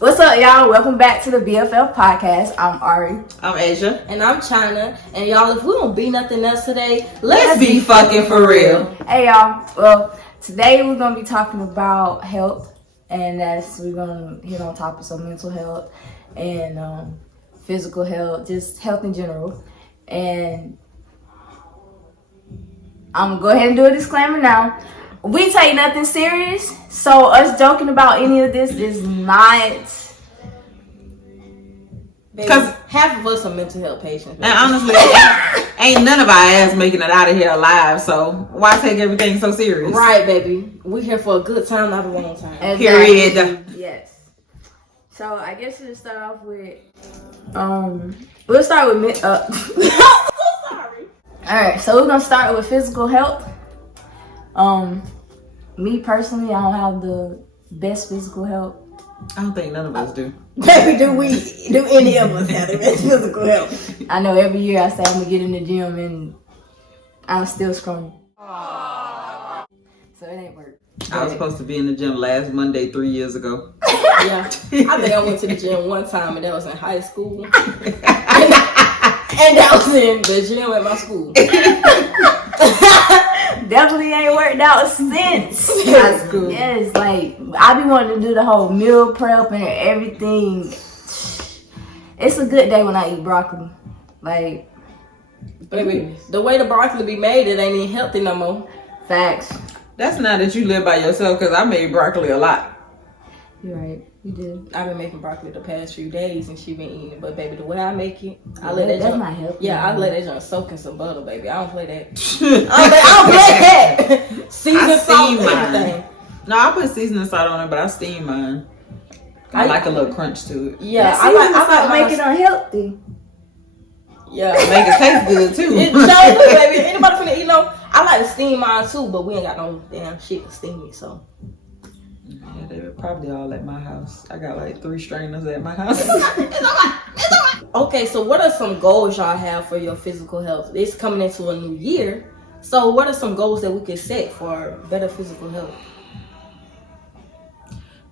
What's up, y'all? Welcome back to the BFF podcast. I'm Ari. I'm Asia. And I'm China. And y'all, if we don't be nothing else today, let's be fucking for real. Hey, y'all. Well, today we're going to be talking about health. And we're going to hit on topics of mental health and physical health, just health in general. And I'm going to go ahead and do a disclaimer now. We take nothing serious, so us joking about any of this is not. Because half of us are mental health patients. And honestly, ain't none of our ass making it out of here alive, so why take everything so serious? Right, baby. We here for a good time, not a long time. Exactly. Period. Yes. So I guess we'll start off with we'll start with Sorry. Alright, so we're gonna start with physical health. Me personally, I don't have the best physical health. I don't think none of us do. Baby, do any of us have the best physical health? I know every year I say I'm gonna get in the gym and I'm still scrawny. So it ain't work. I was supposed to be in the gym last Monday 3 years ago. Yeah. I think I went to the gym one time and that was in high school. And that was in the gym at my school. Definitely ain't worked out since. That's cool. Yes, like I be wanting to do the whole meal prep and everything. It's a good day when I eat broccoli. Like, baby, the way the broccoli be made, it ain't even healthy no more. Facts. That's not that you live by yourself, because I made broccoli a lot. You're right. You did. I've been making broccoli the past few days and she been eating it. But baby, the way I make it, I Yeah, let that that's junk, not healthy. I let that junk soak in some butter, baby. I don't play that. I don't play that. Season salt and everything. No, I put seasoning salt on it, but I steam mine. I like a little crunch to it. Yeah, I like make it unhealthy. Yeah, Make it taste good too. It shows good, baby. Anybody finna eat no? I like to steam mine too, but we ain't got no damn shit to steam it, so. Yeah, they were probably all at my house. I got like 3 strainers at my house. It's alright. Okay, so what are some goals y'all have for your physical health? It's coming into a new year. So what are some goals that we can set for better physical health?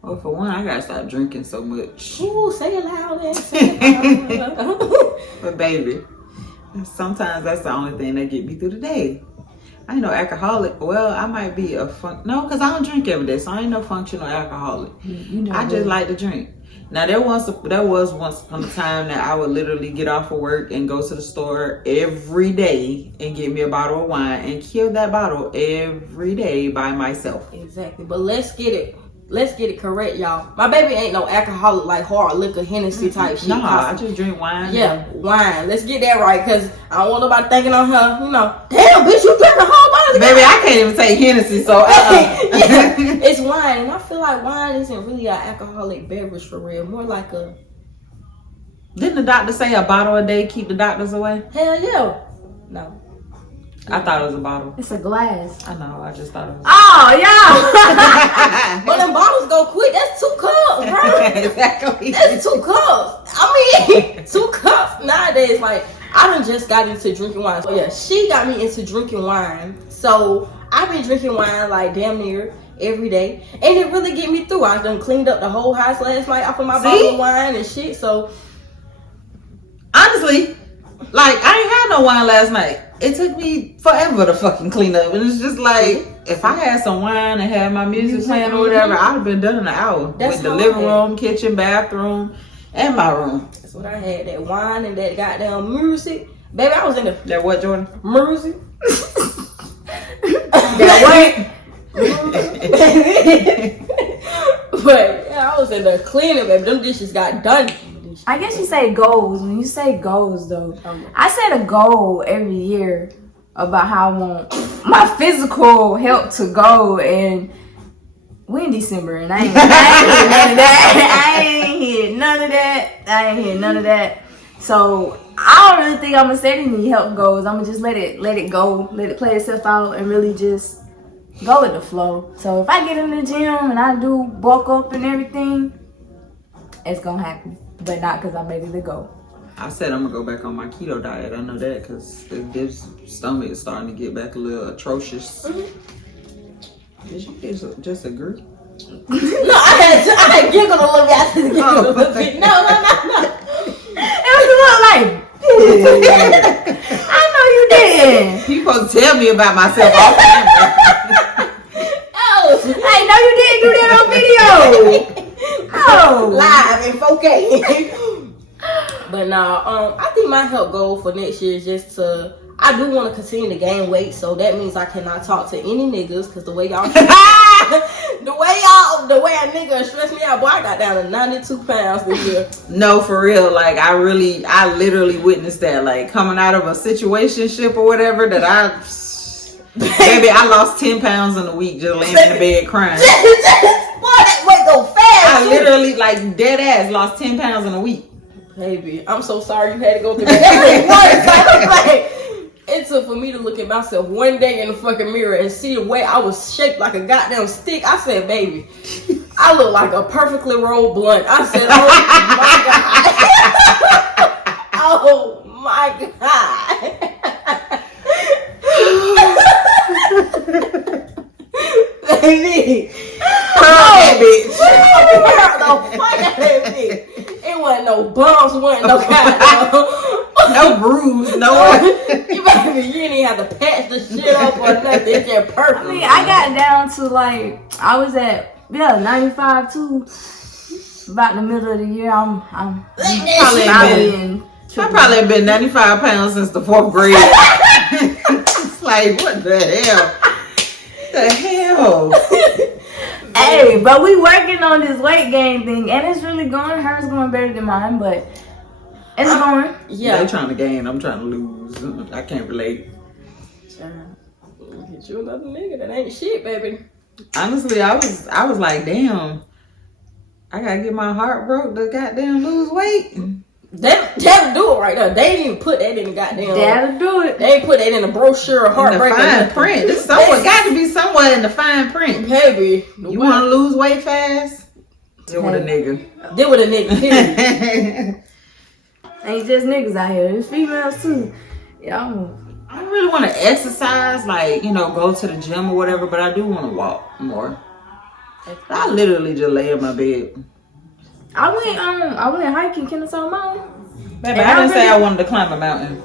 Well, for one, I gotta stop drinking so much. Ooh, say it loud and say it loud. But baby, sometimes that's the only thing that get me through the day. I ain't no alcoholic. Well, I might be no, because I don't drink every day, so I ain't no functional alcoholic. I just like to drink. Now there was once upon a time that I would literally get off of work and go to the store every day and get me a bottle of wine and kill that bottle every day by myself. Exactly, but let's get it correct, y'all. My baby ain't no alcoholic like hard liquor, Hennessy type shit. No, I just drink wine. Yeah, wine. Let's get that right, because I don't want nobody thinking on her, damn, bitch, you drink a whole bottle of Baby, I can't even take Hennessy, so yeah, it's wine, and I feel like wine isn't really an alcoholic beverage for real. More like a... Didn't the doctor say a bottle a day keep the doctors away? Hell yeah. No. I thought it was a bottle. It's a glass. I know, I just thought it was. Oh, yeah. But them bottles go quick. That's 2 cups, bro. Exactly. That's 2 cups. I mean, 2 cups nowadays. Like, I done just got into drinking wine. So yeah, she got me into drinking wine. So I've been drinking wine like damn near every day, and it really get me through. I done cleaned up the whole house last night off of my bottle of wine and shit. So honestly, like, I ain't had no wine last night. It took me forever to fucking clean up, and it's just like, if I had some wine and had my music playing or whatever, I'd have been done in an hour. That's with the how living room, kitchen, bathroom, and my room. That's what I had. That wine and that goddamn music. Baby, I was in the... That what, Jordan? Music. That But yeah, I was in the cleaning, baby. Them dishes got done. I guess you say goals. When you say goals, though, I set a goal every year about how I want my physical health to go, and we in December, and I ain't hit none of that. So I don't really think I'm gonna set any health goals. I'm gonna just let it go, let it play itself out, and really just go with the flow. So if I get in the gym and I do bulk up and everything, it's gonna happen. But not because I'm ready to go. I said I'm gonna go back on my keto diet. I know that because this stomach is starting to get back a little atrocious. Did you just agree? No, I had giggled a little bit. a little bit. No. It was a little like, I know you didn't. You supposed to tell me about myself off camera. Oh, I know you didn't do that on video. Oh, live in 4K. But no, I think my help goal for next year is just to. I do want to continue to gain weight, so that means I cannot talk to any niggas because the way y'all, the way a nigga stress me out, boy, I got down to 92 pounds this year. No, for real. Like I literally witnessed that. Like coming out of a situationship or whatever baby, I lost 10 pounds in a week just laying in the bed crying. Boy, that weight go fast. I literally, like, dead ass lost 10 pounds in a week. Baby, I'm so sorry you had to go through that. It took for me to look at myself one day in the fucking mirror and see the way I was shaped like a goddamn stick. I said, baby, I look like a perfectly rolled blunt. I said, oh my God. Baby. Bitch. The fuck out of me. It wasn't no bumps, wasn't no goddamn. No bruise, no. You didn't even have to patch the shit up or nothing. It's just perfect. I mean, I got down to like, I was at 95 too. About the middle of the year, I'm I probably have been 95 pounds since the 4th grade. It's like, what the hell? The hell? Hey, but we working on this weight gain thing, and it's really going. Hers going better than mine, but it's going. Yeah, they trying to gain. I'm trying to lose. I can't relate. Get you another nigga that ain't shit, baby. Honestly, I was like, damn, I gotta get my heart broke to goddamn lose weight. That'll do it right there. They ain't even put that in the goddamn. That'll do it. They ain't put that in the brochure or heartbreak. In the fine print. This got to be somewhere in the fine print. Baby, you want to lose weight fast? Deal with a nigga. Deal with a nigga. Period. Ain't just niggas out here. There's females too. Y'all. I really want to exercise, like, go to the gym or whatever, but I do want to walk more. I literally just lay in my bed. I went hiking Kennesaw Mountain. Baby, I didn't say I wanted to climb a mountain.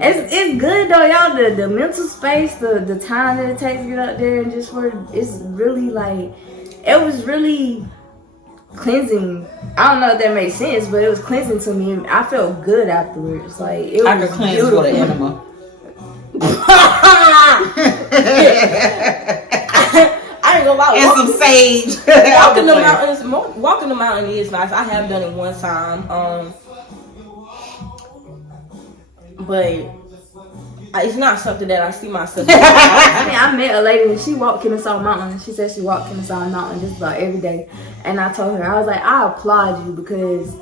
It's good though, y'all. The mental space, the time that it takes to get up there, and just it's really like, it was really cleansing. I don't know if that made sense, but it was cleansing to me. I felt good afterwards. Like it was I could cleanse beautiful. with an enema. I ain't gonna lie. And some sage. Walking the mountain is nice. I have done it one time. But it's not something that I see myself doing. I met a lady and she walked Kennesaw Mountain. She said she walked Kennesaw Mountain just about every day. And I told her, I was like, I applaud you because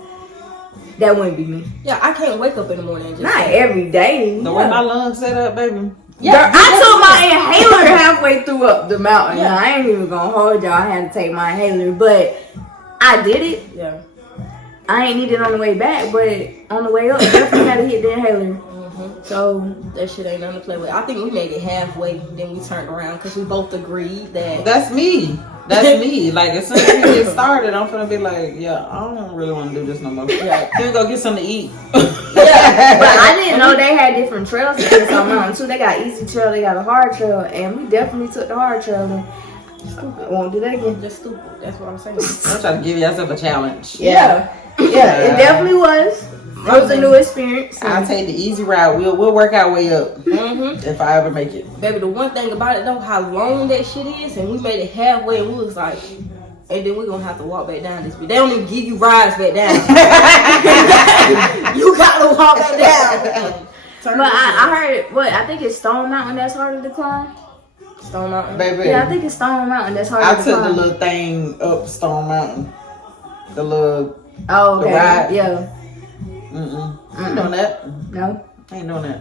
that wouldn't be me. Yeah, I can't wake up in the morning and just not every day. The way my lungs set up, baby. Yeah, I took my inhaler halfway through up the mountain. Yeah. I ain't even gonna hold y'all. I had to take my inhaler, but I did it. Yeah. I ain't need it on the way back, but on the way up, definitely had to hit the inhaler. Mm-hmm. So that shit ain't nothing to play with. I think we made it halfway, then we turned around because we both agreed that. That's me. That's me. Like, as soon as we get started, I'm gonna be like, yeah, I don't really want to do this no more. Yeah, can we go get something to eat? Yeah, but I didn't know they had different trails to Kennesaw Mountain too. They got easy trail, they got a hard trail, and we definitely took the hard trail. And I won't do that again. Just stupid. That's what I'm saying. I'm trying to give yourself a challenge. Yeah, it definitely was. It was a new experience. So. I'll take the easy route. We'll work our way up if I ever make it. Baby, the one thing about it though, how long that shit is, and we made it halfway, and we was like, and then we're gonna have to walk back down this. They don't even give you rides back down. You gotta walk back down. But I heard, I think it's Stone Mountain that's harder to climb. Stone Mountain, baby. Yeah, I think it's Stone Mountain that's harder to climb. I took the little thing up Stone Mountain. The little. Oh, okay. The ride. Yeah. Ain't doing that. No. Ain't doing that.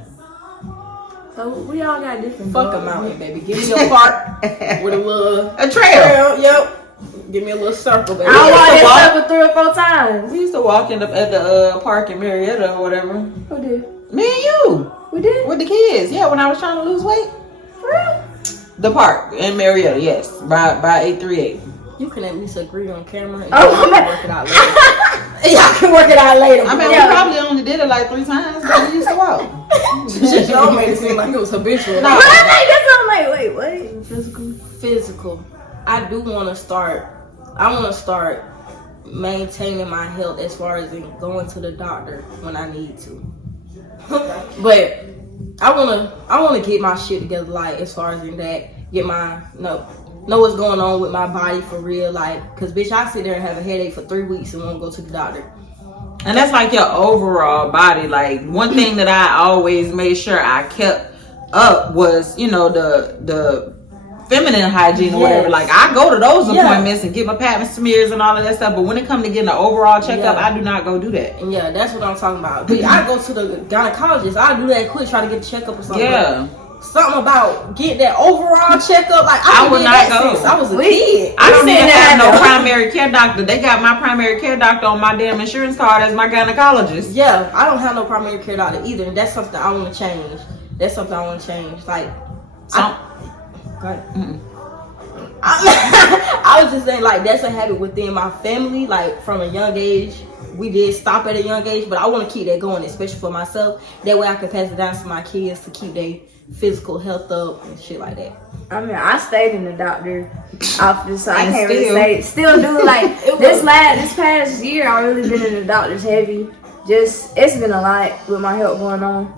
So we all got different. Fuck a mountain, baby. Give me a park with a trail. Yep. Give me a little circle, baby. I walked that circle 3 or 4 times. We used to walk at the park in Marietta or whatever. Who did? Me and you. We did? With the kids. Yeah, when I was trying to lose weight. For real? The park in Marietta, yes. By 838. You can at least agree on camera and Oh, y'all can work it out later. Y'all can work it out later. I mean, we probably only did it like 3 times, but we used to walk. Shit, y'all made it seem like it was habitual. But I'm like, that's what I'm like, wait, what? Physical. I do want to start. I want to start maintaining my health as far as in going to the doctor when I need to. But I wanna get my shit together, like as far as in that, get my know what's going on with my body for real, like, cause bitch, I sit there and have a headache for 3 weeks and won't go to the doctor. And that's like your overall body. Like, one thing that I always made sure I kept up was, you know, the feminine hygiene or whatever. Like, I go to those appointments and get my pap smears and all of that stuff, but when it comes to getting an overall checkup, I do not go do that. Yeah, that's what I'm talking about. But I go to the gynecologist. I do that quick, try to get a checkup or something. Yeah. Something about getting that overall checkup. Like, I would not go. Since I was a kid. I don't even have no primary care doctor. They got my primary care doctor on my damn insurance card as my gynecologist. Yeah, I don't have no primary care doctor either, and that's something I want to change. Like, I was just saying, like, that's a habit within my family. Like, from a young age, we did stop at a young age, but I want to keep that going, especially for myself. That way I can pass it down to my kids to keep their physical health up and shit like that. I mean, I stayed in the doctor office, so I can't really say. Still do, like, this past year, I've really been in the doctor's heavy. Just, it's been a lot with my health going on.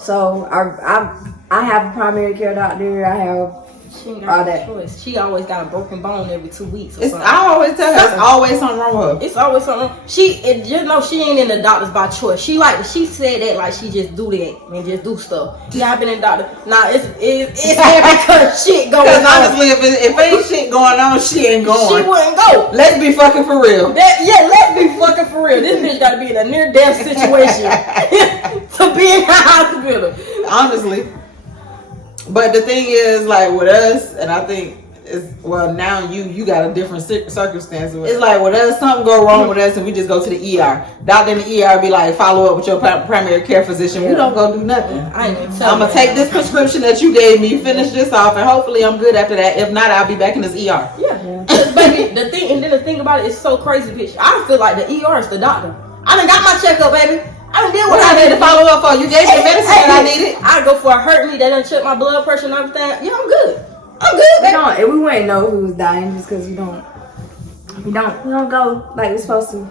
So, I have a primary care doctor. I have she ain't got no choice. She always got a broken bone every 2 weeks or something. I always tell her it's always something wrong with her. It's always something wrong. She ain't in the doctors by choice. She said that like she just do that and just do stuff. Yeah, I've been in the doctor. Nah, it's because shit going on. Because honestly, if ain't shit going on, she ain't going. She wouldn't go. Let's be fucking for real. Let's be fucking for real. This bitch gotta be in a near death situation to be in the hospital. Honestly. But the thing is, like, with us, and I think now you got a different circumstance. It's like with us, something go wrong with us and we just go to the ER. Doctor in the ER be like, follow up with your primary care physician. We don't go do nothing. I'm going to take this prescription that you gave me, finish this off, and hopefully I'm good after that. If not, I'll be back in this ER. Yeah. Baby, the thing about it is so crazy, bitch. I feel like the ER is the doctor. I done got my checkup, baby. I done did what I need to follow up for. You gave me the medicine that I needed. I go for a hurt knee. They done check my blood pressure and everything. Yeah, I'm good. Baby. We wouldn't know who was dying just because we don't go like we're supposed to.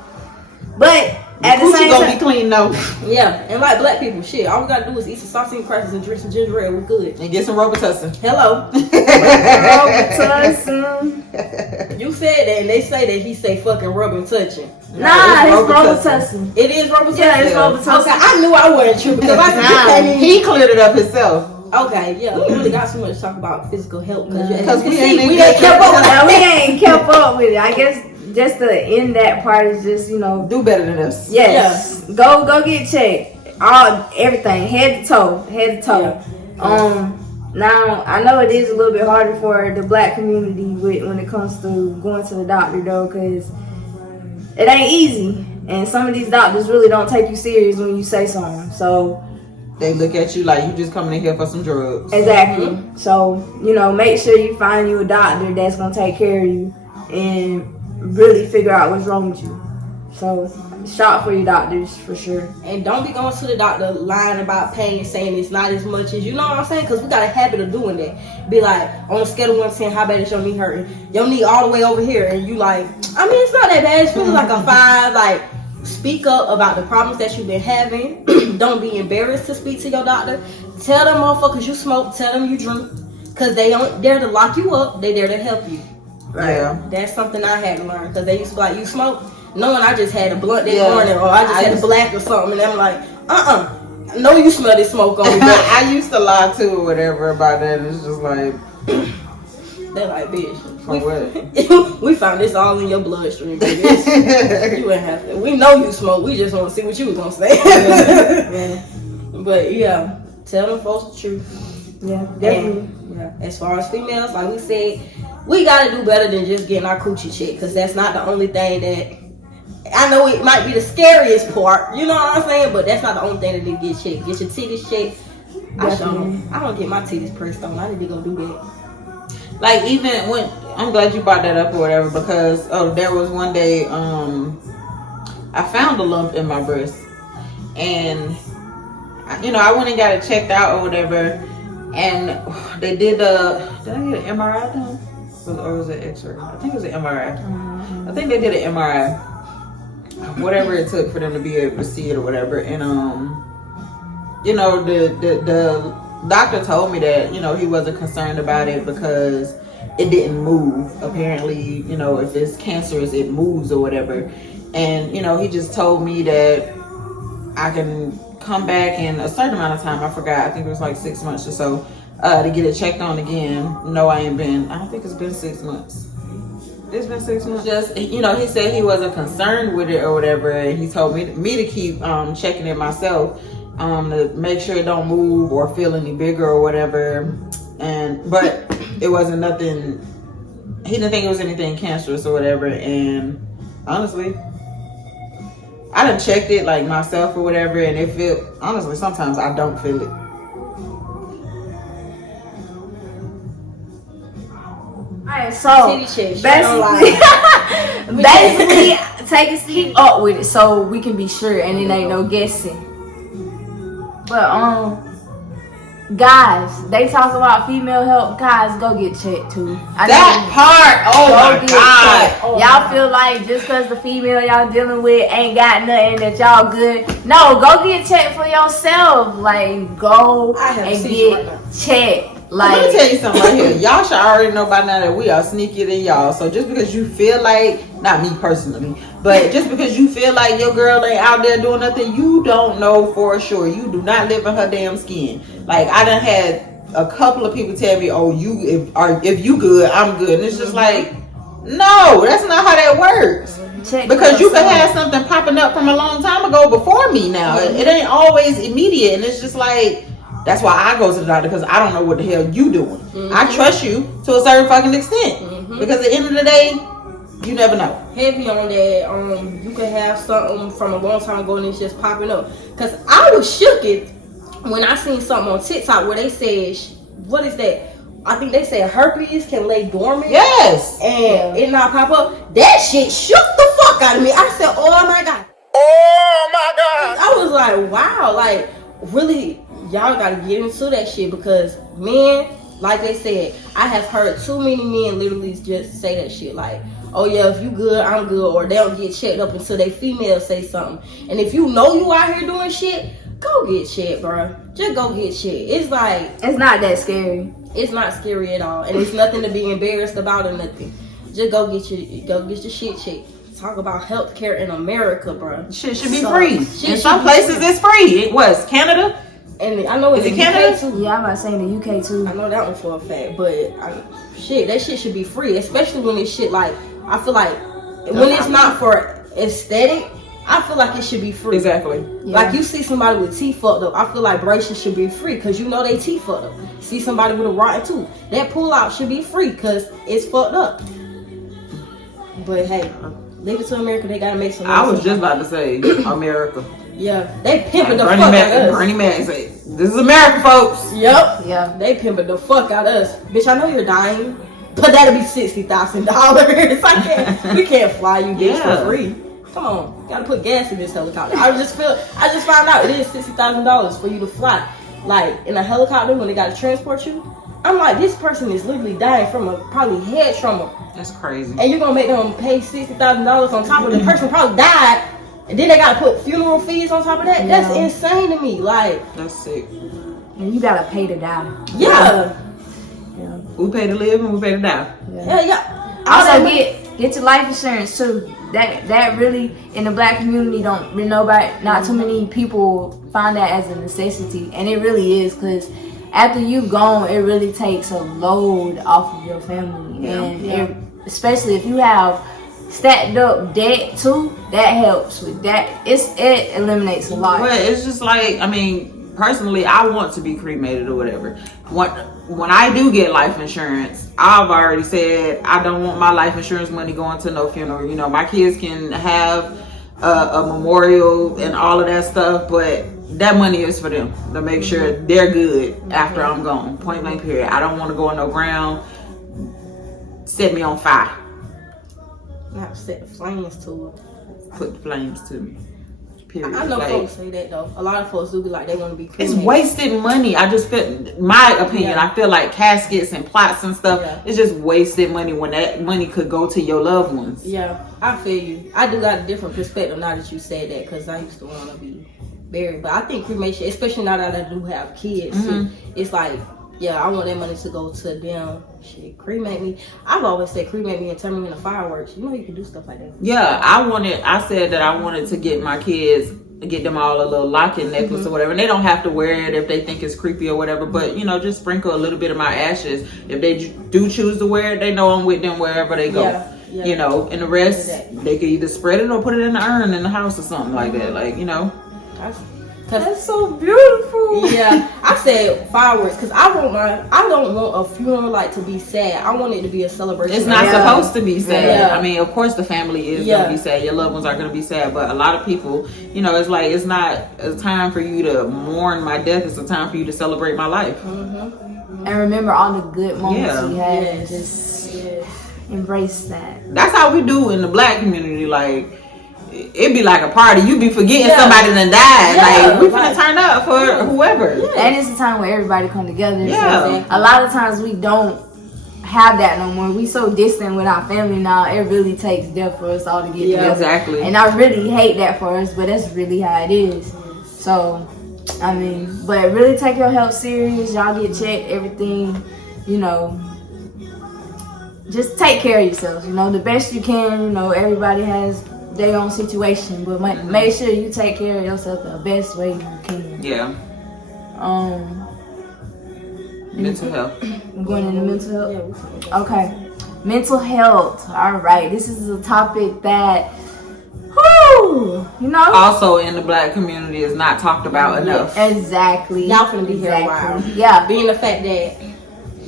But at the same time, gonna be clean though. Yeah, and like black people, shit, all we gotta do is eat some saltine crackers and drink some ginger ale. We're good. And get some Robitussin. Hello. Robitussin. You said that, and they say that he say fucking rubbing touching. Nah, it's Robitussin. It is Robitussin. Yeah, it's Robitussin. Okay, I knew I wasn't true because he cleared it up himself. Okay, yeah, we really got so much to talk about physical health because we ain't kept up with it. We ain't kept up with it. I guess just to end that part is just, do better than us. Yes, yeah. Go get checked. Everything, head to toe. Yeah. Now I know it is a little bit harder for the black community when it comes to going to the doctor though, because it ain't easy, and some of these doctors really don't take you serious when you say something. So they look at you like you just coming in here for some drugs. Exactly. Mm-hmm. So, make sure you find you a doctor that's going to take care of you and really figure out what's wrong with you. So, shop for your doctors for sure. And don't be going to the doctor lying about pain, saying it's not as much as, you know what I'm saying? Because we got a habit of doing that. Be like, on a scale of 1 to 10, how bad is your knee hurting? Your knee all the way over here. And you like, I mean, it's not that bad. It's really like a 5, like, speak up about the problems that you've been having. Don't be embarrassed to speak to your doctor. Tell them motherfuckers you smoke. Tell them you drink. Because they don't dare to lock you up. They dare to help you. Right. Yeah. That's something I had to learn. Because they used to be like, you smoke? Knowing I just had a blunt that morning. Or I just had a black or something. And I'm like, I know you smell this smoke on me. But I used to lie too or whatever about that. It's just like... They're like, bitch. What? We found this all in your bloodstream, bitch. You ain't have to. We know you smoke. We just want to see what you was gonna say. Yeah. But yeah, tell them folks the truth. Yeah, definitely. And, as far as females, like we said, we gotta do better than just getting our coochie checked, because that's not the only thing that. I know it might be the scariest part, you know what I'm saying, but that's not the only thing that need to get checked. Get your titties checked. I don't get my titties pressed on. I need to go do that. like even when I'm glad you brought that up or whatever, because there was one day I found a lump in my breast, and I went and got it checked out or whatever, and they did I get an MRI done? Or was it X-ray? I think it was an MRI. I think they did an MRI. Whatever it took for them to be able to see it or whatever. And the doctor told me that, he wasn't concerned about it because it didn't move. Apparently, if it's cancerous, it moves or whatever. And, he just told me that I can come back in a certain amount of time. I forgot. I think it was like 6 months or so. To get it checked on again. No, I don't think it's been 6 months. It's been 6 months. Just, he said he wasn't concerned with it or whatever. And he told me to keep checking it myself to make sure it don't move or feel any bigger or whatever. But it wasn't nothing. He didn't think it was anything cancerous or whatever. And honestly, I done checked it like myself or whatever. And honestly, sometimes I don't feel it. Alright, so basically take a sleep up with it so we can be sure and it ain't no guessing. But guys, they talk about female health. Guys, go get checked too. That part, oh my God. Y'all feel like just because the female y'all dealing with ain't got nothing that y'all good. No, go get checked for yourself. Like, go and get checked. Like, let me tell you something right here. Y'all should already know by now that we are sneakier than y'all. So just because you feel like, not me personally, but just because you feel like your girl ain't out there doing nothing, you don't know for sure. You do not live in her damn skin. Like, I done had a couple of people tell me, "Oh, if you good, I'm good," and it's just like, no, that's not how that works. Because you could have something popping up from a long time ago before me. Now it ain't always immediate, and it's just like. That's why I go to the doctor, because I don't know what the hell you doing. I trust you to a certain fucking extent. Because at the end of the day, you never know. Heavy on that, you could have something from a long time ago and it's just popping up. Because I was shook when I seen something on TikTok where they said, what is that? I think they said herpes can lay dormant. Yes. And it not pop up. That shit shook the fuck out of me. I said, oh my God. Oh my God. I was like, wow. Like, really, y'all gotta get into that shit, because men, like they said, I have heard too many men literally just say that shit like, oh yeah, if you good, I'm good, or they don't get checked up until they female say something. And if you know you out here doing shit, go get checked, bro. Just go get checked. It's like, it's not that scary. It's not scary at all, and it's nothing to be embarrassed about or nothing. Just go get your shit checked. Talk about healthcare in America, bro. Shit should be free. In some places, it's free. It was Canada. And I know it's in Canada too. Yeah, I'm about to say in the UK too. I know that one for a fact, but that shit should be free, especially when it's shit like, I feel like when it's not for aesthetic, I feel like it should be free. Exactly. Yeah. Like you see somebody with teeth fucked up, I feel like braces should be free because you know they teeth fucked up. See somebody with a rotten tooth, that pull out should be free because it's fucked up. But hey, leave it to America. They gotta make some. I was just about to say America. Yeah, they pimping the fuck out of us. Bernie Mac say, "This is America, folks." Yep. Yeah, they pimping the fuck out of us. Bitch, I know you're dying, but that'll be $60,000. We can't fly you, bitch, for free. Come on, gotta put gas in this helicopter. I just found out it is $60,000 for you to fly, like in a helicopter when they gotta transport you. I'm like, this person is literally dying from a probably head trauma. That's crazy. And you're gonna make them pay $60,000 on top of the person probably died. And then they gotta put funeral fees on top of that. Yeah. That's insane to me. Like, that's sick. And you gotta pay to die. Yeah. We pay to live and we pay to die. Yeah. Also, get your life insurance too. That really in the black community not too many people find that as a necessity, and it really is, because after you gone, it really takes a load off of your family, especially if you have stacked up debt too, that helps with that. It eliminates a lot. But it's just like, I mean, personally, I want to be cremated or whatever. When I do get life insurance, I've already said I don't want my life insurance money going to no funeral. You know, my kids can have a memorial and all of that stuff, but that money is for them to make sure they're good after I'm gone. Point blank period. I don't want to go on no ground set me on fire. Not set the flames to it. Put the flames to me. Period. I know Like, folks say that though. A lot of folks do be like they want to be cremated. it's wasted money. I just feel, my opinion, Yeah. I feel like caskets and plots and stuff, Yeah. it's just wasted money when that money could go to your loved ones. Yeah, I feel you. I do got a different perspective now that you said that, because I used to want to be buried. But I think cremation, especially now that I do have kids, too, it's like, yeah, I want that money to go to them. Shit, cremate me. I've always said cremate me and turn me into fireworks. You know you can do stuff like that. Yeah, I said that I wanted to get my kids, get them all a little locket necklace or whatever. And they don't have to wear it if they think it's creepy or whatever. But, you know, just sprinkle a little bit of my ashes. If they do choose to wear it, they know I'm with them wherever they go. Yeah. You know, and the rest, they could either spread it or put it in the urn in the house or something like that. Like, you know. That's so beautiful. Yeah, I said fireworks because I don't want a funeral like to be sad. I want it to be a celebration. It's not supposed to be sad. Yeah. I mean, of course the family is going to be sad. Your loved ones are going to be sad. But a lot of people, you know, it's like, it's not a time for you to mourn my death. It's a time for you to celebrate my life. And remember all the good moments we had. Yes. Just embrace that. That's how we do in the black community. Like, it'd be like a party. You be forgetting somebody that died. Yeah, like, we finna turn up for whoever. And it's a time where everybody come together. Yeah. So a lot of times we don't have that no more. We so distant with our family now. It really takes death for us all to get together. Exactly. And I really hate that for us, but that's really how it is. So, I mean, but really take your health serious. Y'all get checked, everything, you know. Just take care of yourself, you know, the best you can. You know, everybody has their own situation, but make sure you take care of yourself the best way you can. Yeah. Mental health. We're going into mental health? Okay. Mental health. All right. This is a topic that, whoo, you know. Also in the black community is not talked about enough. Exactly. Y'all finna be here a while. Yeah. Being the fact that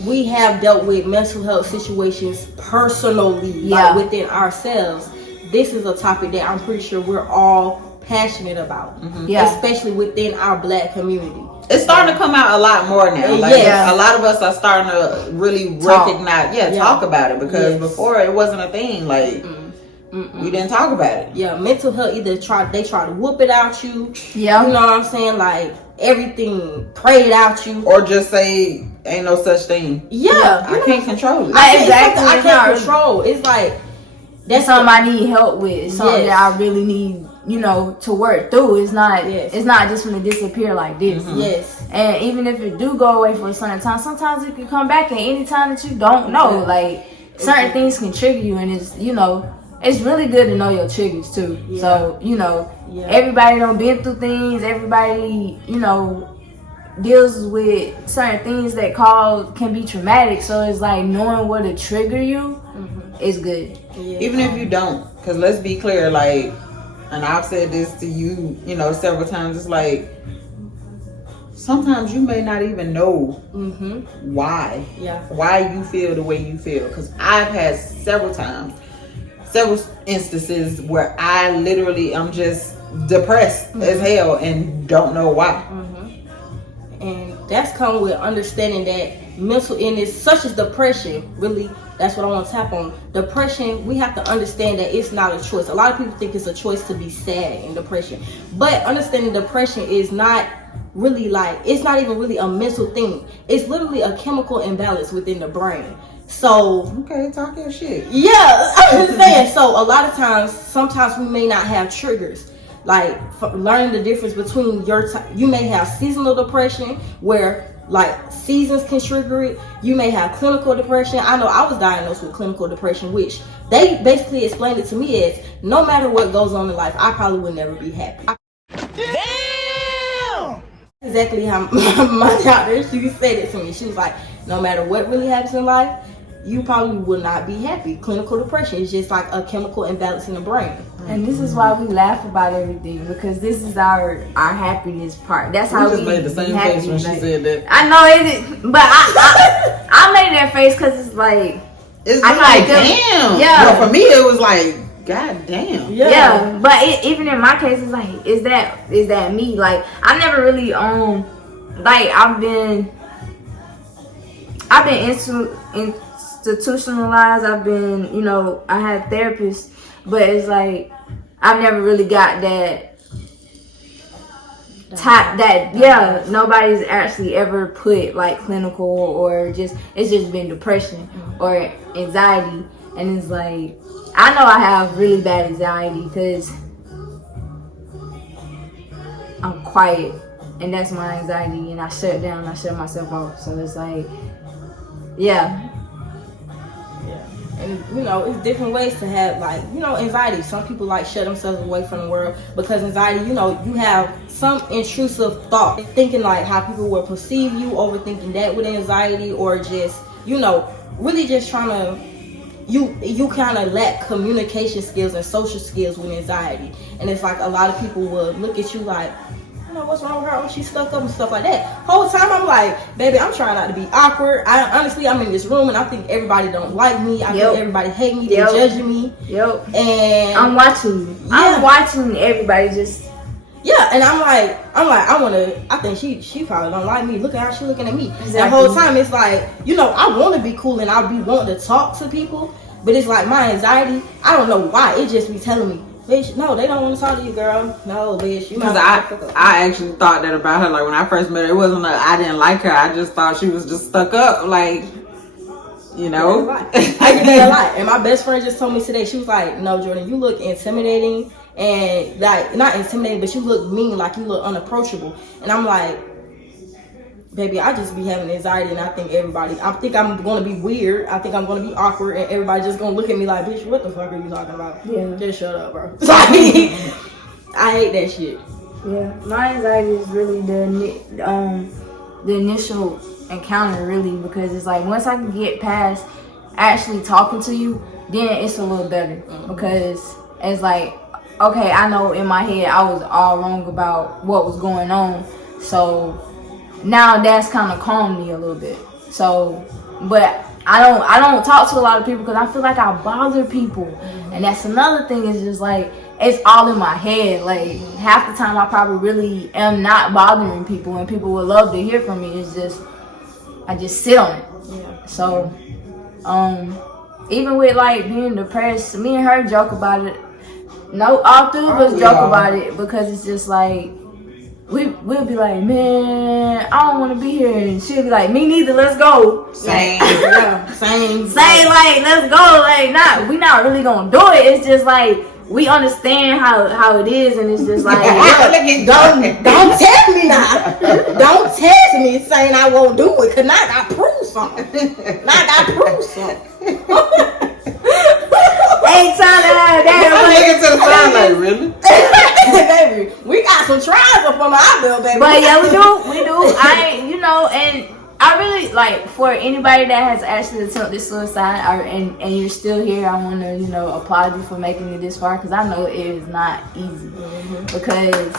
we have dealt with mental health situations personally, like within ourselves, this is a topic that I'm pretty sure we're all passionate about, especially within our black community. It's starting to come out a lot more now. Like, a lot of us are starting to really recognize, talk about it, because before it wasn't a thing. Like, we didn't talk about it. Yeah, mental health, either they try to whoop it out you. Yeah. You know what I'm saying? Like, everything prayed out you. Or just say, ain't no such thing. Yeah. I can't control it. Exactly. I can't control. It's like, that's something I need help with. It's something that I really need, you know, to work through. It's not just gonna disappear like this. Yes. And even if it do go away for a certain time, sometimes it can come back at any time that you don't know. Like, certain things can trigger you, and it's, you know, it's really good to know your triggers too. So, you know, everybody done been through things. Everybody, you know, deals with certain things that can be traumatic. So it's like knowing what to trigger you is good. Even if you don't, because let's be clear, like, and I've said this to you, you know, several times, it's like, sometimes you may not even know why you feel the way you feel. Because I've had several instances where I literally am just depressed as hell and don't know why. And that's come with understanding that mental illness, such as depression, really, that's what I want to tap on. Depression, we have to understand that it's not a choice. A lot of people think it's a choice to be sad in depression. But understanding depression is not really like, it's not even really a mental thing. It's literally a chemical imbalance within the brain. So, okay, talk your shit. Yeah, I'm just saying. So a lot of times, sometimes we may not have triggers. Like, learning the difference between you may have seasonal depression where like seasons can trigger it. You may have clinical depression. I know I was diagnosed with clinical depression, which they basically explained it to me as no matter what goes on in life, I probably would never be happy. Damn! Exactly how my doctor, she said it to me. She was like, no matter what really happens in life, you probably will not be happy. Clinical depression is just like a chemical imbalance in the brain. And this is why we laugh about everything, because this is our happiness part. That's how we just made the same face when she said that. I know it, but I made that face because it's like, it's like, damn. Yeah. Well, for me, it was like, god damn. Yeah. But even in my case, it's like, is that me? Like, I never really like I've been institutionalized. I've been, you know, I had therapists, but it's like I've never really got that nobody's actually ever put like clinical or just, it's just been depression or anxiety. And it's like, I know I have really bad anxiety because I'm quiet, and that's my anxiety, and I shut down, I shut myself off. So it's like, yeah. And you know, it's different ways to have, like, you know, anxiety. Some people like shut themselves away from the world because anxiety, you know, you have some intrusive thought, thinking like how people will perceive you, overthinking that with anxiety, or just, you know, really just trying to, you kind of lack communication skills and social skills with anxiety. And it's like a lot of people will look at you like, you know, what's wrong with her? She's stuck up and stuff like that. Whole time I'm like, baby, I'm trying not to be awkward. Honestly, I'm in this room and I think everybody don't like me. I think everybody hate me. They're judging me. And I'm watching you. I'm watching everybody just. Yeah, and I'm like, I think she probably don't like me. Look at how she looking at me. Exactly. The whole time it's like, you know, I want to be cool and I be wanting to talk to people, but it's like my anxiety, I don't know why, it just be telling me, bitch, no, they don't want to talk to you, girl. No, bitch. Because I actually thought that about her. Like, when I first met her, it wasn't I didn't like her. I just thought she was just stuck up. Like, you know. I get that a lot. And my best friend just told me today, she was like, no, Jordan, you look intimidating. And, like, not intimidating, but you look mean. Like, you look unapproachable. And I'm like, baby, I just be having anxiety, and I think I'm going to be weird. I think I'm going to be awkward, and everybody just going to look at me like, bitch, what the fuck are you talking about? Yeah. Just shut up, bro. Like, I hate that shit. Yeah, my anxiety is really the initial encounter, really, because it's like once I can get past actually talking to you, then it's a little better. Because it's like, okay, I know in my head I was all wrong about what was going on, so now that's kind of calmed me a little bit. So, but I don't talk to a lot of people because I feel like I bother people, and that's another thing. Is just like, it's all in my head. Like, half the time I probably really am not bothering people, and people would love to hear from me. It's just, I just sit on it. Yeah. So, even with like being depressed, me and her joke about it. No, all three of us joke about it, because it's just like, we'll be like, man, I don't want to be here, and she'll be like, me neither, let's go. Same. Same, like, let's go. Like, we not really gonna do it. It's just like, we understand how it is, and it's just like, don't test me now. Don't test me saying I won't do it, because now I got proof something. Ain't trying to have that. I'm looking to the side like, really? Baby, we got some trials up on our belt, baby. But yeah, we do. And I really, like, for anybody that has actually attempted suicide, and you're still here, I want to, applaud you for making it this far, because I know it is not easy. Because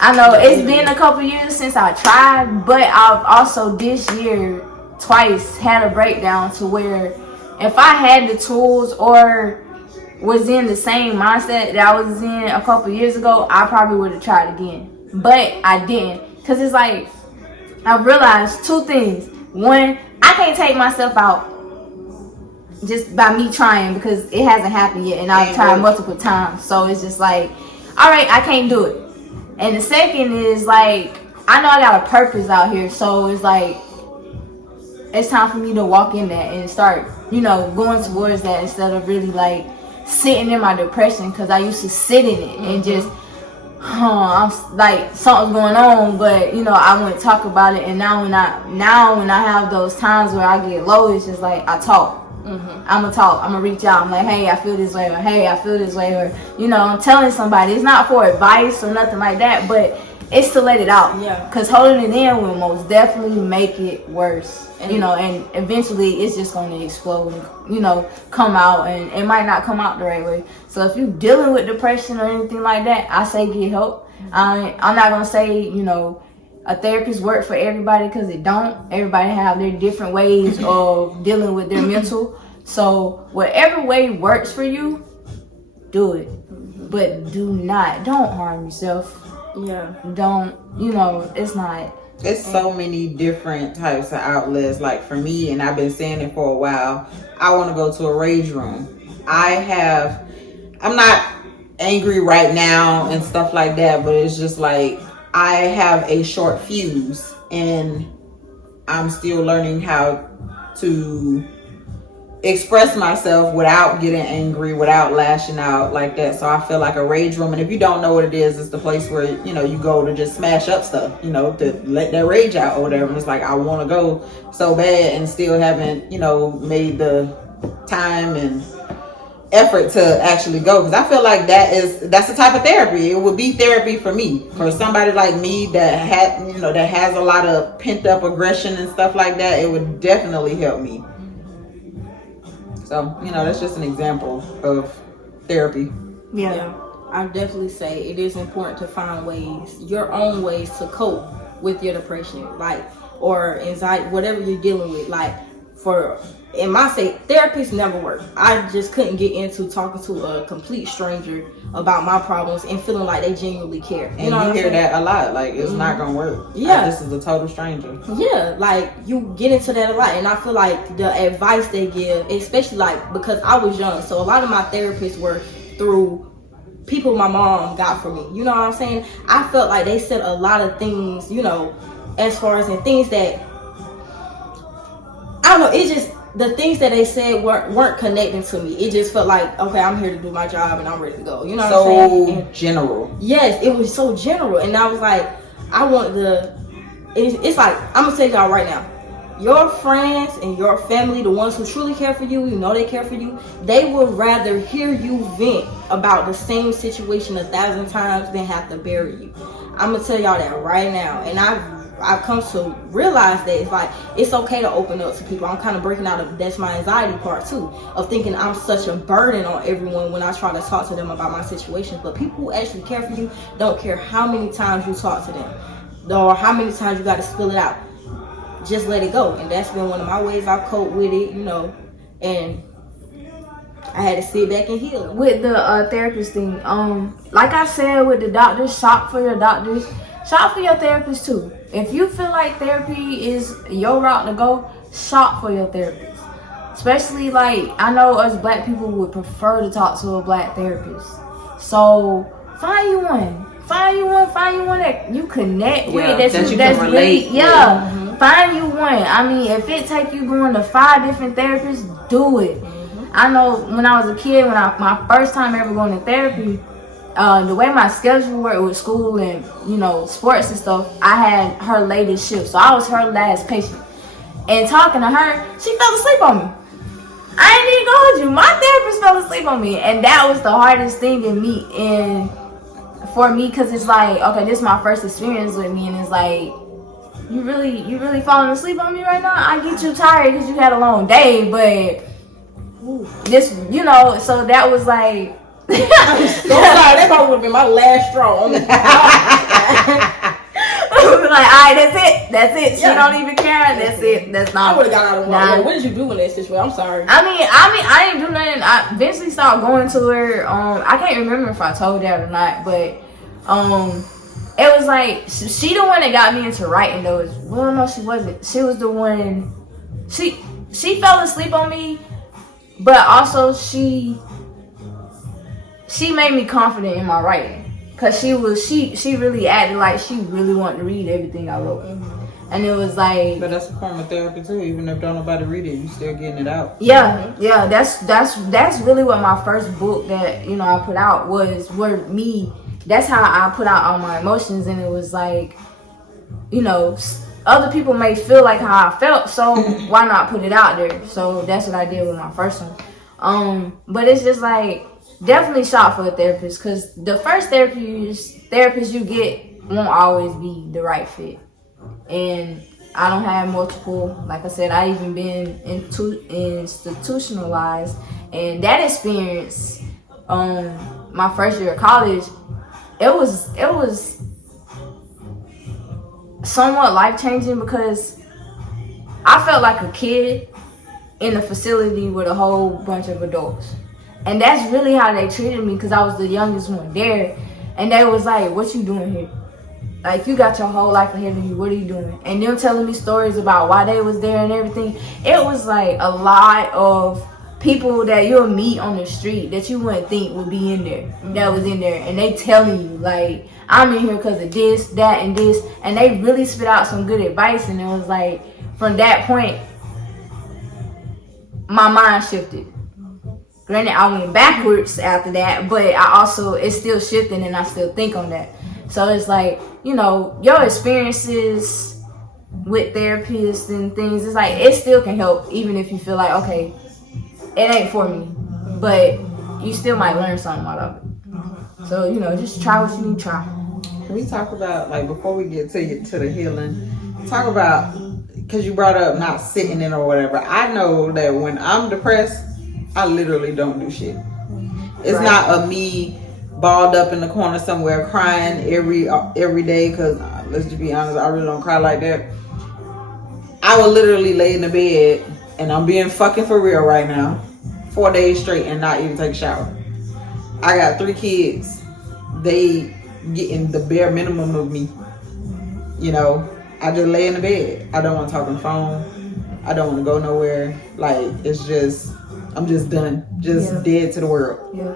I know it's been a couple years since I tried, but I've also this year twice had a breakdown to where if I had the tools or was in the same mindset that I was in a couple years ago, I probably would have tried again. But I didn't. Because it's like, I realized two things. One, I can't take myself out just by me trying, because it hasn't happened yet, and I've tried multiple times. So it's just like, all right, I can't do it. And the second is like, I know I got a purpose out here, so it's like, it's time for me to walk in that and start, going towards that, instead of really like sitting in my depression, because I used to sit in it and just, I'm like, something's going on, but I wouldn't talk about it. And now when I have those times where I get low, it's just like, I talk. I'm gonna talk. I'm gonna reach out. I'm like, hey, I feel this way, or hey, I feel this way, or I'm telling somebody. It's not for advice or nothing like that, but it's to let it out. Yeah. Because holding it in will most definitely make it worse. And eventually it's just going to explode and, come out, and it might not come out the right way. So if you're dealing with depression or anything like that, I say get help. I'm not going to say, a therapist work for everybody, because it don't. Everybody have their different ways of dealing with their mental. So whatever way works for you, do it. But don't harm yourself. Yeah. Don't, it's not. It's so many different types of outlets. Like for me, and I've been saying it for a while, I want to go to a rage room. I'm not angry right now and stuff like that, but it's just like I have a short fuse and I'm still learning how to express myself without getting angry, without lashing out like that. So I feel like a rage room, and if you don't know what it is, it's the place where, you know, you go to just smash up stuff, you know, to let that rage out or whatever. And it's like I want to go so bad and still haven't, you know, made the time and effort to actually go, because I feel like that's the type of therapy. It would be therapy for me, for somebody like me that has a lot of pent up aggression and stuff like that. It would definitely help me. So, you know, that's just an example of therapy. Yeah. I definitely say it is important to find ways, your own ways to cope with your depression, like, or anxiety, whatever you're dealing with. Like, in my state, therapists never work. I just couldn't get into talking to a complete stranger about my problems and feeling like they genuinely care. And you hear that a lot, like it's not gonna work. Yeah, this is a total stranger. Yeah, like you get into that a lot, and I feel like the advice they give, especially like because I was young, so a lot of my therapists were through people my mom got for me. You know what I'm saying? I felt like they said a lot of things, you know, as far as in things that I don't know. It just the things that they said weren't connecting to me. It just felt like, okay, I'm here to do my job and I'm ready to go. You know what I'm saying? So general. Yes, it was so general, and I was like, I want it's like, I'm gonna tell y'all right now, your friends and your family, the ones who truly care for you, you know they care for you, they would rather hear you vent about the same situation 1,000 times than have to bury you. I'm gonna tell y'all that right now, and I've come to realize that it's like it's okay to open up to people. I'm kind of breaking out of that's my anxiety part too, of thinking I'm such a burden on everyone when I try to talk to them about my situations. But people who actually care for you don't care how many times you talk to them or how many times you got to spill it out. Just let it go. And that's been one of my ways I cope with it, you know. And I had to sit back and heal. With the therapist thing, like I said with the doctors, shop for your doctors, shop for your therapist too. If you feel like therapy is your route to go, shop for your therapist. Especially like, I know us black people would prefer to talk to a black therapist. So find you one that you connect with, that you can relate with. Yeah, find you one. I mean, if it take you going to 5 different therapists, do it. I know when I was a kid, my first time ever going to therapy, the way my schedule worked with school and, you know, sports and stuff, I had her latest shift, so I was her last patient. And talking to her, she fell asleep on me. I ain't even gonna hold you. My therapist fell asleep on me, and that was the hardest thing for me, because it's like, okay, this is my first experience with me, and it's like, you really falling asleep on me right now? I get you tired because you had a long day, but this, you know, so that was like, I'm so sorry, that probably would have been my last straw on the like, alright, that's it. She don't even care. That's it. That's not. I would have got out of one. What did you do in that situation? I'm sorry. I mean, I didn't do nothing. I eventually started going to her. I can't remember if I told that or not, but it was like she the one that got me into writing those. Well, no, she wasn't. She was the one. She fell asleep on me, but also she made me confident in my writing. Cause she really acted like she really wanted to read everything I wrote, and it was like. But that's a form of therapy too. Even if don't nobody read it, you still getting it out. Yeah. That's really what my first book that, you know, I put out was. That's how I put out all my emotions, and it was like, you know, other people may feel like how I felt, so why not put it out there? So that's what I did with my first one. But it's just like. Definitely shop for a therapist, because the first therapist you get won't always be the right fit. And I don't have multiple. Like I said, I even been institutionalized, and that experience, my first year of college, it was somewhat life-changing, because I felt like a kid in a facility with a whole bunch of adults. And that's really how they treated me, because I was the youngest one there. And they was like, what you doing here? Like, you got your whole life ahead of you. What are you doing? And them telling me stories about why they was there and everything. It was like a lot of people that you'll meet on the street that you wouldn't think would be in there. That was in there. And they telling you, like, I'm in here because of this, that, and this. And they really spit out some good advice. And it was like, from that point, my mind shifted. Granted, I went backwards after that, but it's still shifting, and I still think on that. So it's like, you know, your experiences with therapists and things, it's like, it still can help, even if you feel like, okay, it ain't for me, but you still might learn something out of it. So, you know, just try what you need to try. Can we talk about, like, before we get to the healing, talk about, because you brought up not sitting in or whatever. I know that when I'm depressed, I literally don't do shit. It's Right. not a me balled up in the corner somewhere crying every day, because let's just be honest, I really don't cry like that. I will literally lay in the bed, and I'm being fucking for real right now, 4 days straight and not even take a shower. I got 3 kids. They getting the bare minimum of me. You know, I just lay in the bed. I don't want to talk on the phone. I don't want to go nowhere. Like, it's just, I'm just done. Just dead to the world. Yeah.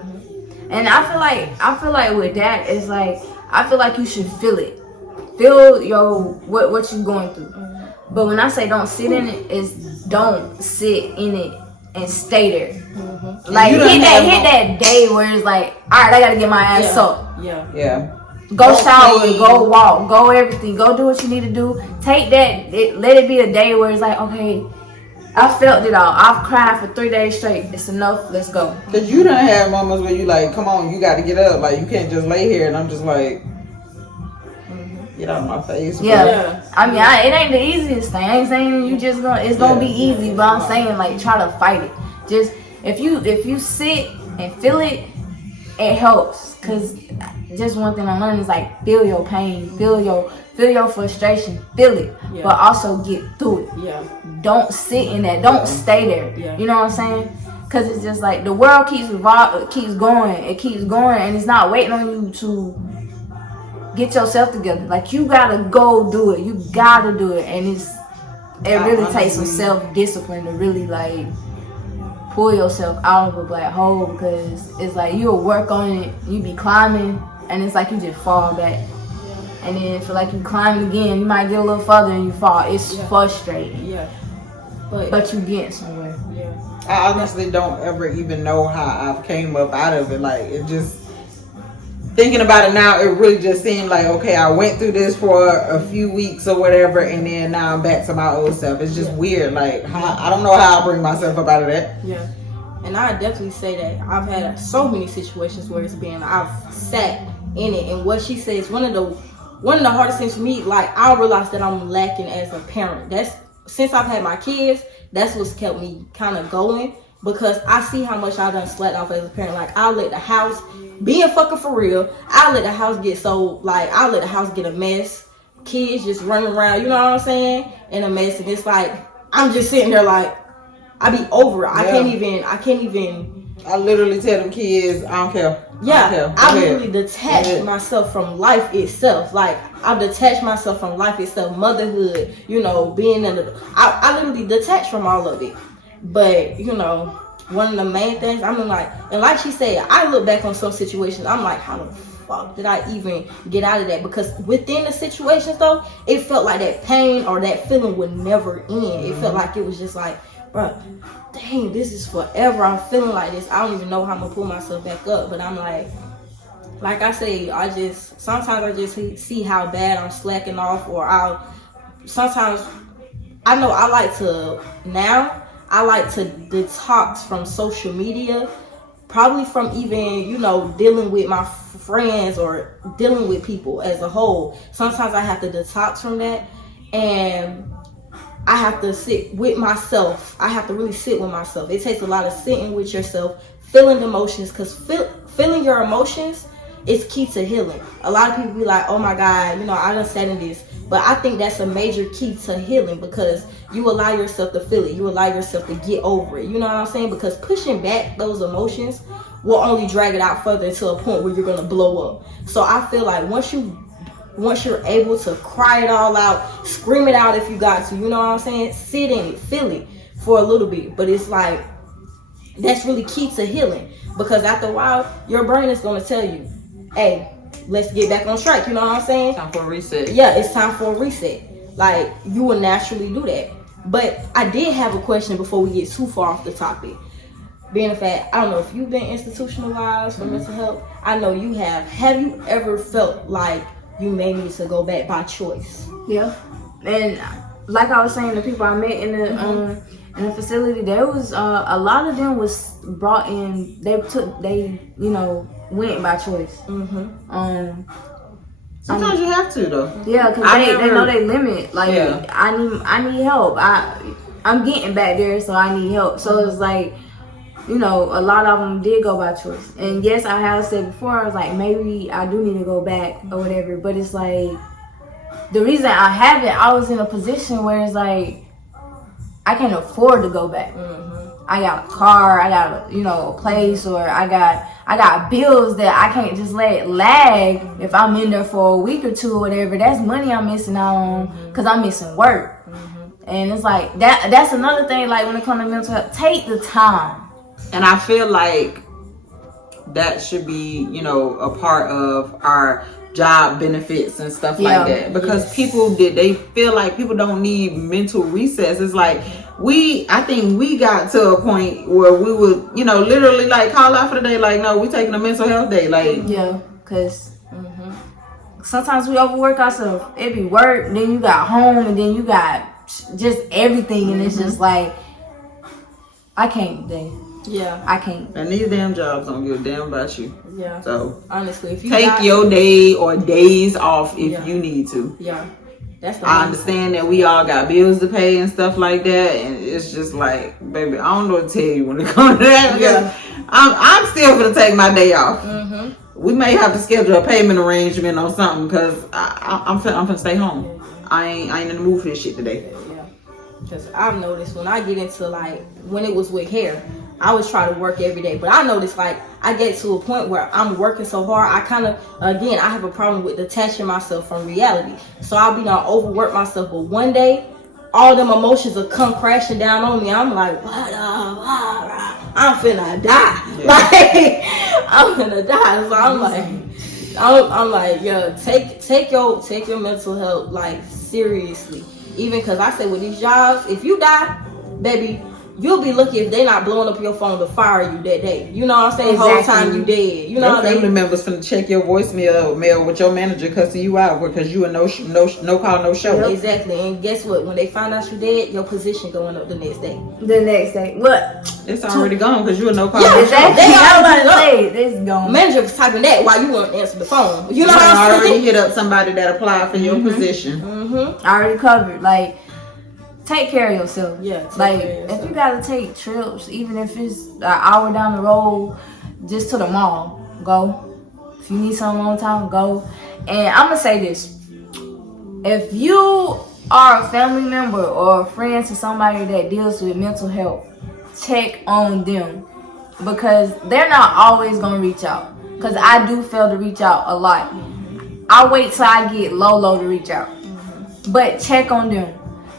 And I feel like with that, it's like, I feel like you should feel it. Feel what you going through. But when I say don't sit in it, it's don't sit in it and stay there. Mm-hmm. Like, hit that day where it's like, all right, I gotta get my ass up. Yeah. Go shower, go walk, go everything, go do what you need to do. Take that, let it be a day where it's like, okay, I felt it all. I've cried for 3 days straight. It's enough. Let's go. Cause you done have moments where you like, come on, you got to get up. Like, you can't just lay here. And I'm just like, get out of my face. Yeah. I mean, it ain't the easiest thing. I ain't saying it's gonna be easy, but I'm saying, like, try to fight it. Just if you sit and feel it, it helps. Cause just one thing I learned is, like, feel your pain, feel your frustration, feel it, but also get through it. Yeah. Don't sit in that. Don't stay there. Yeah. You know what I'm saying? Because it's just like the world keeps going. It keeps going, and it's not waiting on you to get yourself together. Like, you gotta go do it. You gotta do it, and it really takes some self-discipline to really, like, pull yourself out of a black hole, because it's like you'll work on it, you be climbing, and it's like you just fall back. And then feel like you climbing again, you might get a little further and you fall. It's frustrating. Yeah. But you get somewhere. Yeah. I honestly don't ever even know how I came up out of it. Like, it just, thinking about it now, it really just seemed like, okay, I went through this for a few weeks or whatever, and then now I'm back to my old self. It's just weird. Like, I don't know how I bring myself up out of that. Yeah. And I definitely say that I've had so many situations where I've sat in it, and what she says, one of the hardest things for me, like, I realized that I'm lacking as a parent. That's, since I've had my kids, that's what's kept me kind of going, because I see how much I done slept off as a parent. Like, I let the house, being fucking for real, I let the house get a mess. Kids just running around, you know what I'm saying, in a mess, and it's like, I'm just sitting there like, I be over it. I can't even. I literally tell them kids, I don't care. Yeah, I literally detach myself from life itself. Like, I detach myself from life itself, motherhood, you know, being I literally detach from all of it. But, you know, one of the main things, I mean, like, and like she said, I look back on some situations, I'm like, how the fuck did I even get out of that? Because within the situations, though, it felt like that pain or that feeling would never end. It felt like it was just like, bro, dang, this is forever. I'm feeling like this. I don't even know how I'm gonna pull myself back up. But I'm like I say, sometimes I just see how bad I'm slacking off, or sometimes I know I like to detox from social media, probably from even, you know, dealing with my friends or dealing with people as a whole. Sometimes I have to detox from that, and I have to sit with myself. I have to really sit with myself. It takes a lot of sitting with yourself, feeling emotions, because feeling your emotions is key to healing. A lot of people be like, oh my God, you know, I done sat in this. But I think that's a major key to healing, because you allow yourself to feel it. You allow yourself to get over it. You know what I'm saying? Because pushing back those emotions will only drag it out further to a point where you're going to blow up. So I feel like once you once you're able to cry it all out, scream it out if you got to, you know what I'm saying? Sit in it, feel it for a little bit. But it's like, that's really key to healing, because after a while, your brain is going to tell you, hey, let's get back on track, you know what I'm saying? Time for a reset. Yeah, it's time for a reset. Like, you will naturally do that. But I did have a question before we get too far off the topic. Being a fact, I don't know if you've been institutionalized for mental health. I know you have. Have you ever felt like you may need to go back by choice? Yeah. And like I was saying, the people I met in the facility, there was a lot of them was brought in. They went by choice. Sometimes you have to though. Yeah, because they know they limit. Like, I need help. I'm getting back there, so I need help. So it's like, a lot of them did go by choice. And yes, I have said before, I was like, maybe I do need to go back or whatever. But it's like, the reason I haven't, I was in a position where it's like, I can't afford to go back. I got a car, I got a place, or I got bills that I can't just let it lag if I'm in there for a week or two or whatever. That's money I'm missing out on because I'm missing work. And it's like, that's another thing, like when it comes to mental health, take the time. And I feel like that should be, a part of our job benefits and stuff like that, because they feel like people don't need mental recess. It's like, I think we got to a point where we would, literally like call out for the day, like, no, we taking a mental health day. Like, yeah, because sometimes we overwork ourselves. It be work, then you got home, and then you got just everything, and it's just like, I can't today. Yeah, I can't. And these damn jobs don't give a damn about you. Yeah. So honestly, if you take your day or days off if you need to. Yeah. That's the I understand that we all got bills to pay and stuff like that, and it's just like, baby, I don't know what to tell you when it comes to that, because I'm still gonna take my day off. We may have to schedule a payment arrangement or something, because I'm finna stay home. I ain't in the mood for this shit today. Yeah, because I've noticed when I get into, like, when it was with hair, I was trying to work every day, but I noticed, like, I get to a point where I'm working so hard, I kind of, again, I have a problem with detaching myself from reality. So I'll be not overwork myself, but one day, all them emotions will come crashing down on me. I'm like, I'm finna die. Like, I'm finna die. So I'm like, yo, take your mental health, like, seriously. Even because I say with these jobs, if you die, baby, you'll be lucky if they're not blowing up your phone to fire you that day. You know what I'm saying? The whole time you dead. You know what I mean? Family members finna check your voicemail with your manager cussing you out because you a no call, no show. Yep. Exactly. And guess what? When they find out you dead, your position going up the next day. What? It's already gone because you a no call, no show. Exactly. I was about to say, this gone. Manager was typing that while you weren't answer the phone. You know what I'm saying? already hit up somebody that applied for your position. I already covered. Like, take care of yourself. Yeah. Like, if you gotta take trips, even if it's an hour down the road, just to the mall, go. If you need something long time, go. And I'm gonna say this: if you are a family member or a friend to somebody that deals with mental health, check on them, because they're not always gonna reach out. Because I do fail to reach out a lot. I wait till I get low to reach out, but check on them.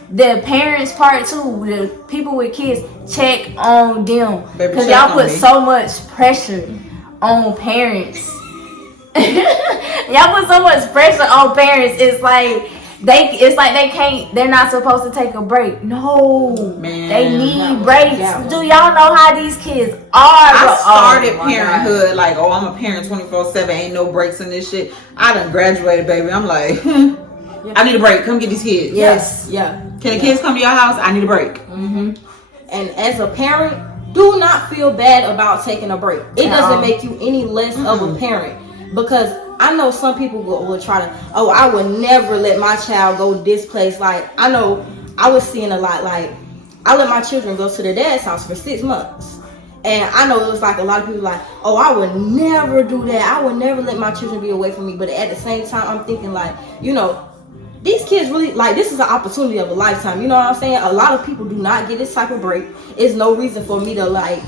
The parents part too, the people with kids, check on them, because y'all put so much pressure on parents. Y'all put so much pressure on parents. It's like they're not supposed to take a break. No, man, they need breaks. Do y'all know how these kids are? I started parenthood like, I'm a parent 24/7. Ain't no breaks in this shit. I done graduated, baby. I'm like, I need a break. Come get these kids. Yes. Yeah. Can the kids come to your house? I need a break. And as a parent, do not feel bad about taking a break. It doesn't make you any less of a parent, because I know some people will try to, I would never let my child go this place. Like, I know I was seeing a lot, like, I let my children go to their dad's house for 6 months. And I know it was like a lot of people like, I would never do that. I would never let my children be away from me. But at the same time, I'm thinking, like, these kids really, like, this is an opportunity of a lifetime. You know what I'm saying? A lot of people do not get this type of break. It's no reason for me to, like,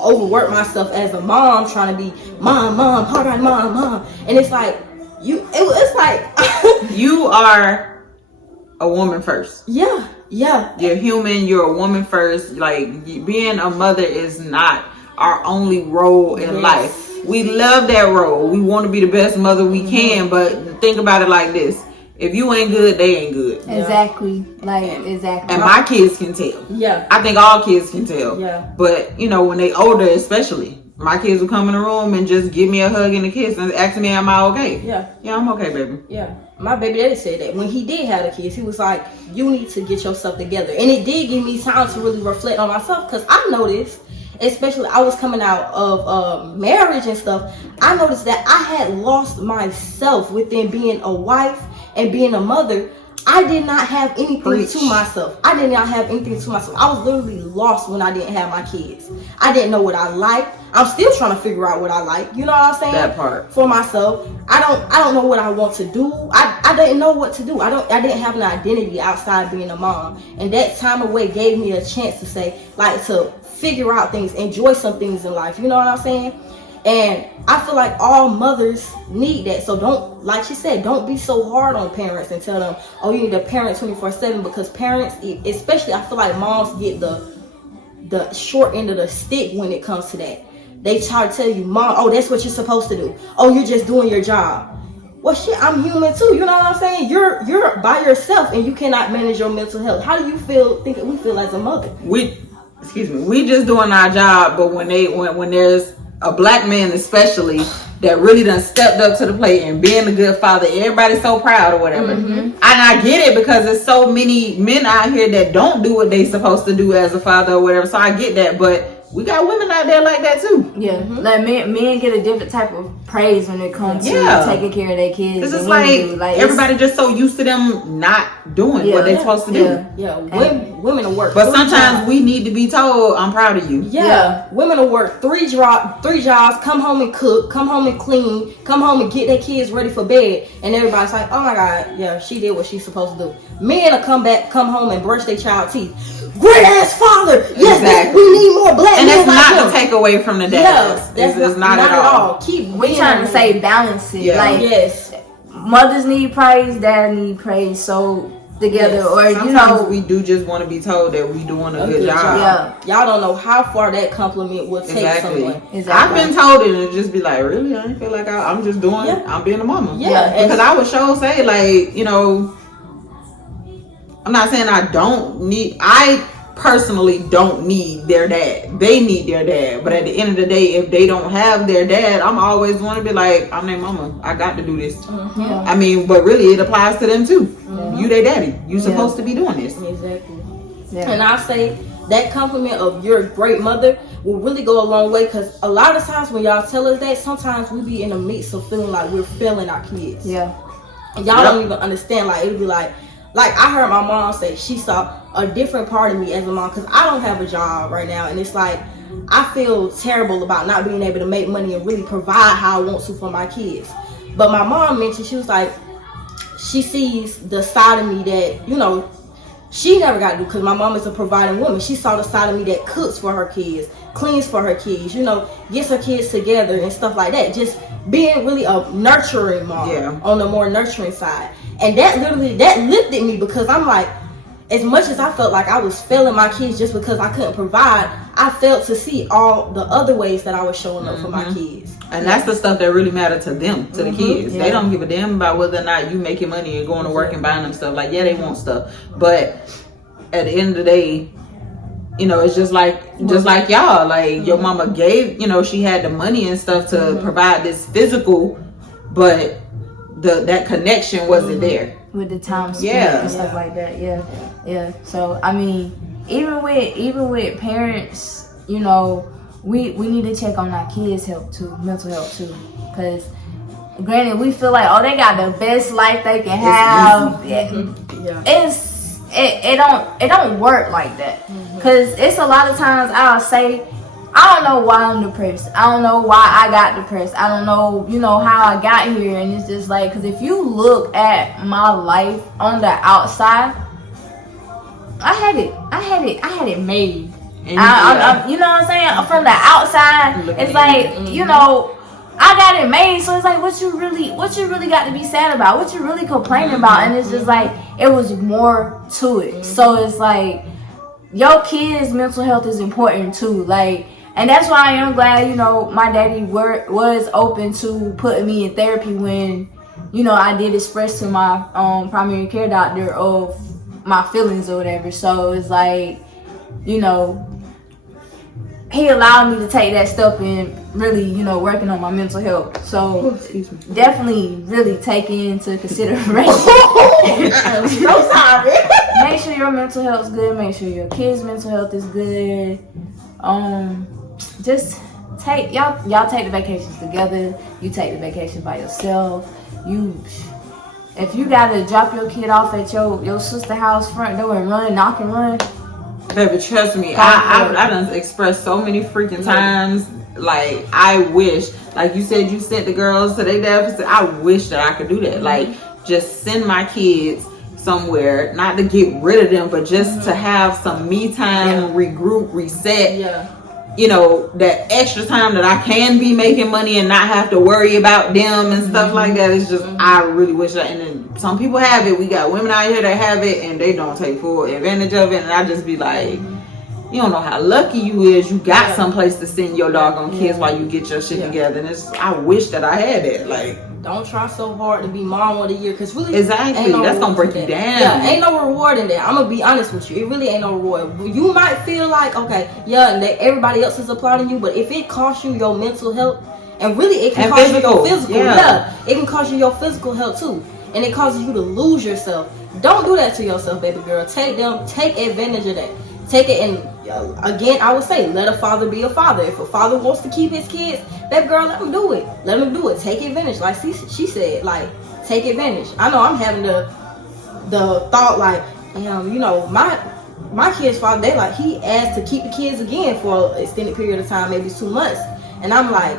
overwork myself as a mom, trying to be mom, hard on mom. And it's like, it's like You are a woman first. yeah. You're human. You're a woman first. Like, being a mother is not our only role in life. We love that role. We want to be the best mother we can, but think about it like this. If you ain't good, they ain't good. Exactly. Exactly. And my kids can tell. Yeah. I think all kids can tell. Yeah. But, you know, when they older especially, my kids will come in the room and just give me a hug and a kiss and ask me, am I okay? Yeah. Yeah, I'm okay, baby. Yeah. My baby daddy said that when he did have the kids, he was like, you need to get yourself together. And it did give me time to really reflect on myself, because I noticed, especially I was coming out of marriage and stuff, I noticed that I had lost myself within being a wife and being a mother. I did not have anything to myself. I did not have anything to myself. I was literally lost when I didn't have my kids. I didn't know what I liked. I'm still trying to figure out what I like. You know what I'm saying? That part. For myself. I don't know what I want to do. I didn't know what to do. I didn't have an identity outside being a mom. And that time away gave me a chance to say, like, to figure out things, enjoy some things in life. You know what I'm saying? And I feel like all mothers need that. So don't, like she said, don't be so hard on parents and tell them, oh, you need to parent 24/7, because parents, especially, I feel like moms get the short end of the stick when it comes to that. They try to tell you, Mom, oh, that's what you're supposed to do. Oh, you're just doing your job. Well, shit, I'm human too. You know what I'm saying? You're by yourself and you cannot manage your mental health. How do you think we feel as a mother? We just doing our job, but when there's a black man especially that really done stepped up to the plate and being a good father, everybody's so proud or whatever. And I get it, because there's so many men out here that don't do what they supposed to do as a father or whatever. So I get that, but we got women out there like that too. Yeah, like men get a different type of praise when it comes to taking care of their kids. This is like everybody just so used to them not doing what they're supposed to do. Yeah, women will work. But sometimes we need to be told, I'm proud of you. Yeah, women will work three jobs, come home and cook, come home and clean, come home and get their kids ready for bed, and everybody's like, oh my God, yeah, she did what she's supposed to do. Men will come home and brush their child's teeth. Great ass father. Yes, exactly. We need more black men. And it's not to take away from the dads. Yeah, it's not at all. We're trying to say balance it. Yeah. Like, yes, mothers need praise, dad need praise. So together, or sometimes, you know, we do just want to be told that we doing a good job. Yeah, y'all don't know how far that compliment will take someone. Exactly. I've been told it and just be like, really? I didn't feel like I'm just doing. I'm being a mama. Yeah, because I would say, like, you know, I'm not saying I personally don't need their dad. They need their dad. But at the end of the day, if they don't have their dad, I'm always going to be like, I'm their mama. I got to do this. Yeah. I mean, but really it applies to them too. You their daddy. You supposed to be doing this. Exactly. Yeah. And I say that compliment of you're a great mother will really go a long way, because a lot of times when y'all tell us that, sometimes we be in the midst of feeling like we're failing our kids. Yeah. And y'all don't even understand. Like, it'll be like I heard my mom say she saw a different part of me as a mom, because I don't have a job right now, and it's like I feel terrible about not being able to make money and really provide how I want to for my kids. But my mom mentioned, she was like, she sees the side of me that, you know, she never got to do, because my mom is a providing woman. She saw the side of me that cooks for her kids, cleans for her kids, you know, gets her kids together and stuff like that. Just being really a nurturing mom on the more nurturing side. And that lifted me, because I'm like, as much as I felt like I was failing my kids just because I couldn't provide, I failed to see all the other ways that I was showing up for my kids. And that's the stuff that really matter to them, to the kids. They don't give a damn about whether or not you making money and going to work and buying them stuff. Like, yeah, they want stuff, but at the end of the day, you know, it's just like y'all. Like, your mama gave, you know, she had the money and stuff to provide this physical, but that connection wasn't there with the time spent and stuff like that. Yeah. So I mean, even with parents, you know, we need to check on our kids' health too, mental health too, because granted, we feel like, oh, they got the best life they can have. It don't work like that, because it's a lot of times I'll say, I don't know why I'm depressed. I don't know why I got depressed. I don't know, you know, how I got here. And it's just like, because if you look at my life on the outside, I had it made. You know what I'm saying? From the outside, it's like, you know, I got it made. So it's like, what you really got to be sad about? What you really complaining about? And it's just like, it was more to it. So it's like, your kids' mental health is important too. Like, and that's why I am glad, you know, my daddy was open to putting me in therapy when, you know, I did express to my primary care doctor of my feelings or whatever. So it's like, you know, he allowed me to take that step in really, you know, working on my mental health. So definitely really take into consideration. I'm so sorry. Make sure your mental health is good. Make sure your kids' mental health is good. Just take y'all take the vacations together. You take the vacation by yourself. If you gotta drop your kid off at your sister house front door and knock and run. Baby, trust me, I done expressed so many freaking times. Like, I wish, like you said, you sent the girls to their dad. I wish that I could do that. Like, just send my kids somewhere, not to get rid of them, but just to have some me time, regroup, reset. Yeah. You know, that extra time that I can be making money and not have to worry about them and stuff like that. It's just, I really wish that. And then some people have it. We got women out here that have it and they don't take full advantage of it. And I just be like, you don't know how lucky you is. You got someplace to send your doggone kids while you get your shit together. And I wish that I had that. Like, don't try so hard to be mom of the year, because really, exactly, that's gonna break you down. Yeah, ain't no reward in that. I'm gonna be honest with you. It really ain't no reward. You might feel like, okay, yeah, everybody else is applauding you, but if it costs you your mental health, and really it can cost you your physical, it can cost you your physical health too, and it causes you to lose yourself. Don't do that to yourself, baby girl. Take advantage of that. Take it, and again, I would say, let a father be a father. If a father wants to keep his kids, baby girl, let him do it. Let him do it. Take advantage, like she said, like, take advantage. I know I'm having the thought, like, you know, my kid's father, they like, he asked to keep the kids again for an extended period of time, maybe 2 months, and I'm like,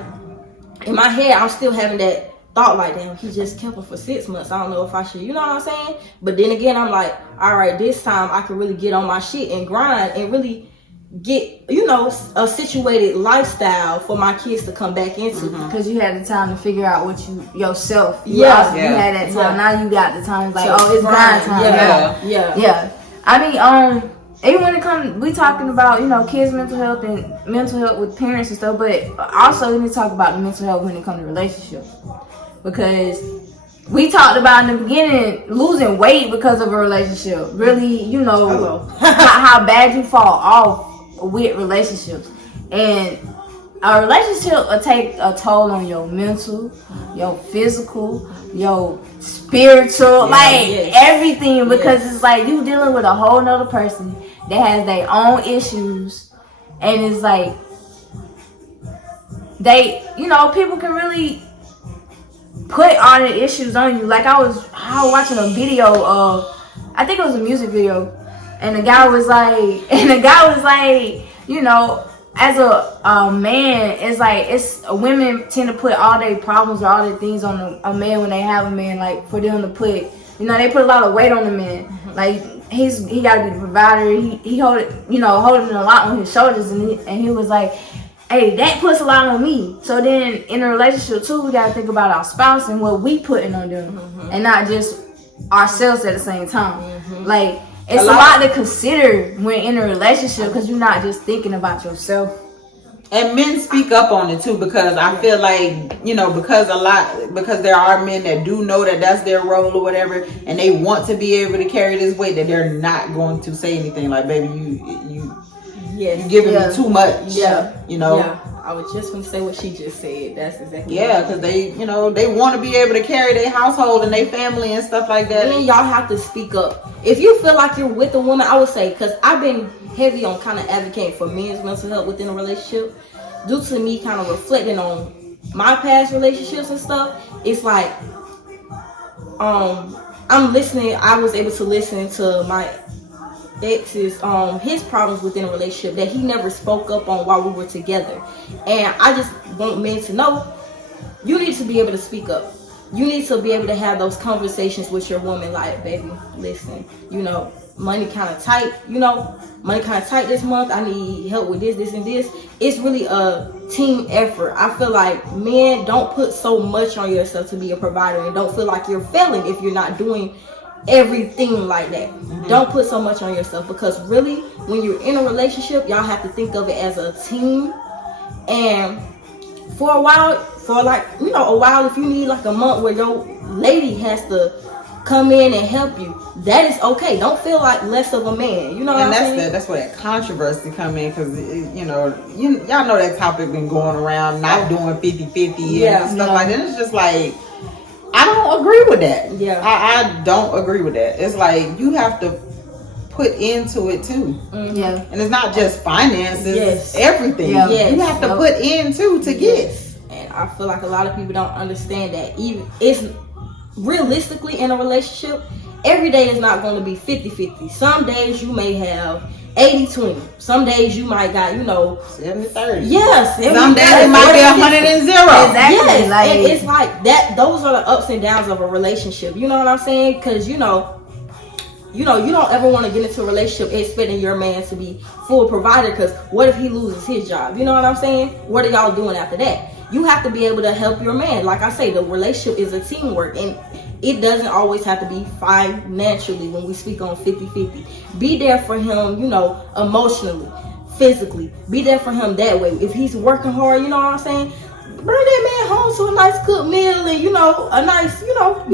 in my head, I'm still having that thought, like, damn, he just kept her for 6 months. I don't know if I should, you know what I'm saying? But then again, I'm like, all right, this time I can really get on my shit and grind and really get, you know, a situated lifestyle for my kids to come back into. Because you had the time to figure out what yourself. You Yeah. had that time. Now you got the time. Like, So it's grind time. Yeah. I mean, even when it comes, we talking about, you know, kids' mental health and mental health with parents and stuff, but also we need to talk about the mental health when it comes to relationships. Because we talked about in the beginning losing weight because of a relationship. Really, you know, how bad you fall off with relationships. And a relationship will take a toll on your mental, your physical, your spiritual, everything. Because it's like you dealing with a whole nother person that has their own issues. And it's like, you know, people can really put all the issues on you. Like, I was watching a video of, I think it was a music video, and the guy was like, you know, as a man, it's like, women tend to put all their problems or all their things on a man when they have a man, like, for them to put, you know, they put a lot of weight on the man. Like, he gotta be the provider. He holding a lot on his shoulders, and he was like, hey, that puts a lot on me. So then in a relationship too, we gotta think about our spouse and what we putting on them, and not just ourselves at the same time. Like, it's a lot to consider when in a relationship, because you're not just thinking about yourself. And men speak up on it too, because I feel like, you know, because there are men that do know that that's their role or whatever, and they want to be able to carry this weight, that they're not going to say anything. Like, baby, you giving me too much. You know. Yeah. I was just going to say what she just said. That's exactly. Yeah, because they, you know, they want to be able to carry their household and their family and stuff like that. And y'all have to speak up. If you feel like you're with a woman, I would say, because I've been heavy on kind of advocating for men's mental health within a relationship, due to me kind of reflecting on my past relationships and stuff. It's like, I'm listening. I was able to listen to my ex's his problems within a relationship that he never spoke up on while we were together. And I just want men to know, you need to be able to speak up. You need to be able to have those conversations with your woman, like, baby, listen, you know, money kind of tight, money kind of tight this month. I need help with this, and this. It's really a team effort. I feel like men, don't put so much on yourself to be a provider, and don't feel like you're failing if you're not doing everything like that. Don't put so much on yourself, because really, when you're in a relationship, y'all have to think of it as a team. And for a while, if you need like a month where your lady has to come in and help you, that is okay. Don't feel like less of a man. You know what I'm saying? That's where that controversy come in, because y'all know that topic been going around, not doing 50-50 and stuff like that. It's just like, I don't agree with that. Yeah, I don't agree with that. It's like, you have to put into it too. Yeah, and it's not just finances. Yes. Everything. Yeah. Yes. You have to put into to get. And I feel like a lot of people don't understand that. Even it's realistically in a relationship, every day is not going to be 50-50. Some days you may have 80-20. Some days you might got 70-30. Yes. Some days it might be 100-0. Exactly. Yes. Like, and it's like that. Those are the ups and downs of a relationship. You know what I'm saying? Because you don't ever want to get into a relationship expecting your man to be full provider, because what if he loses his job? You know what I'm saying? What are y'all doing after that? You have to be able to help your man. Like I say, the relationship is a teamwork, and it doesn't always have to be financially when we speak on 50-50. Be there for him, emotionally, physically. Be there for him that way. If he's working hard, you know what I'm saying? Bring that man home to a nice cooked meal and, a nice,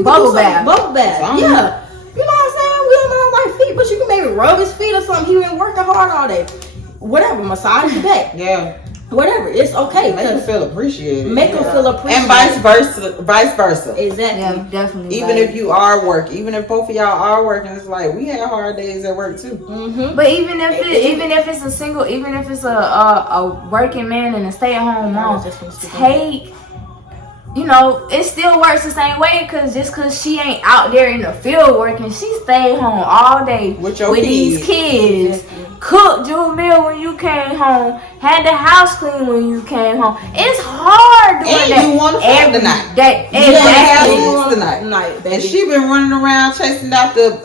bubble bath. Bubble bath. Yeah. You know what I'm saying? We don't know like feet, but you can maybe rub his feet or something. He been working hard all day. Whatever, massage his back. Yeah. Whatever, it's okay. Make him feel appreciated. Make him feel appreciated. And vice versa. Exactly. Yeah, definitely. Even if you are working, even if both of y'all are working, it's like, we had hard days at work too. Mm-hmm. But even if it's a single, even if it's a working man and a stay-at-home mom, it still works the same way, because she ain't out there in the field working, she stayed home all day with these kids. Cooked you a meal when you came home, had the house clean when you came home. It's hard doing that. And you want to have the night. Night, baby. And she been running around chasing after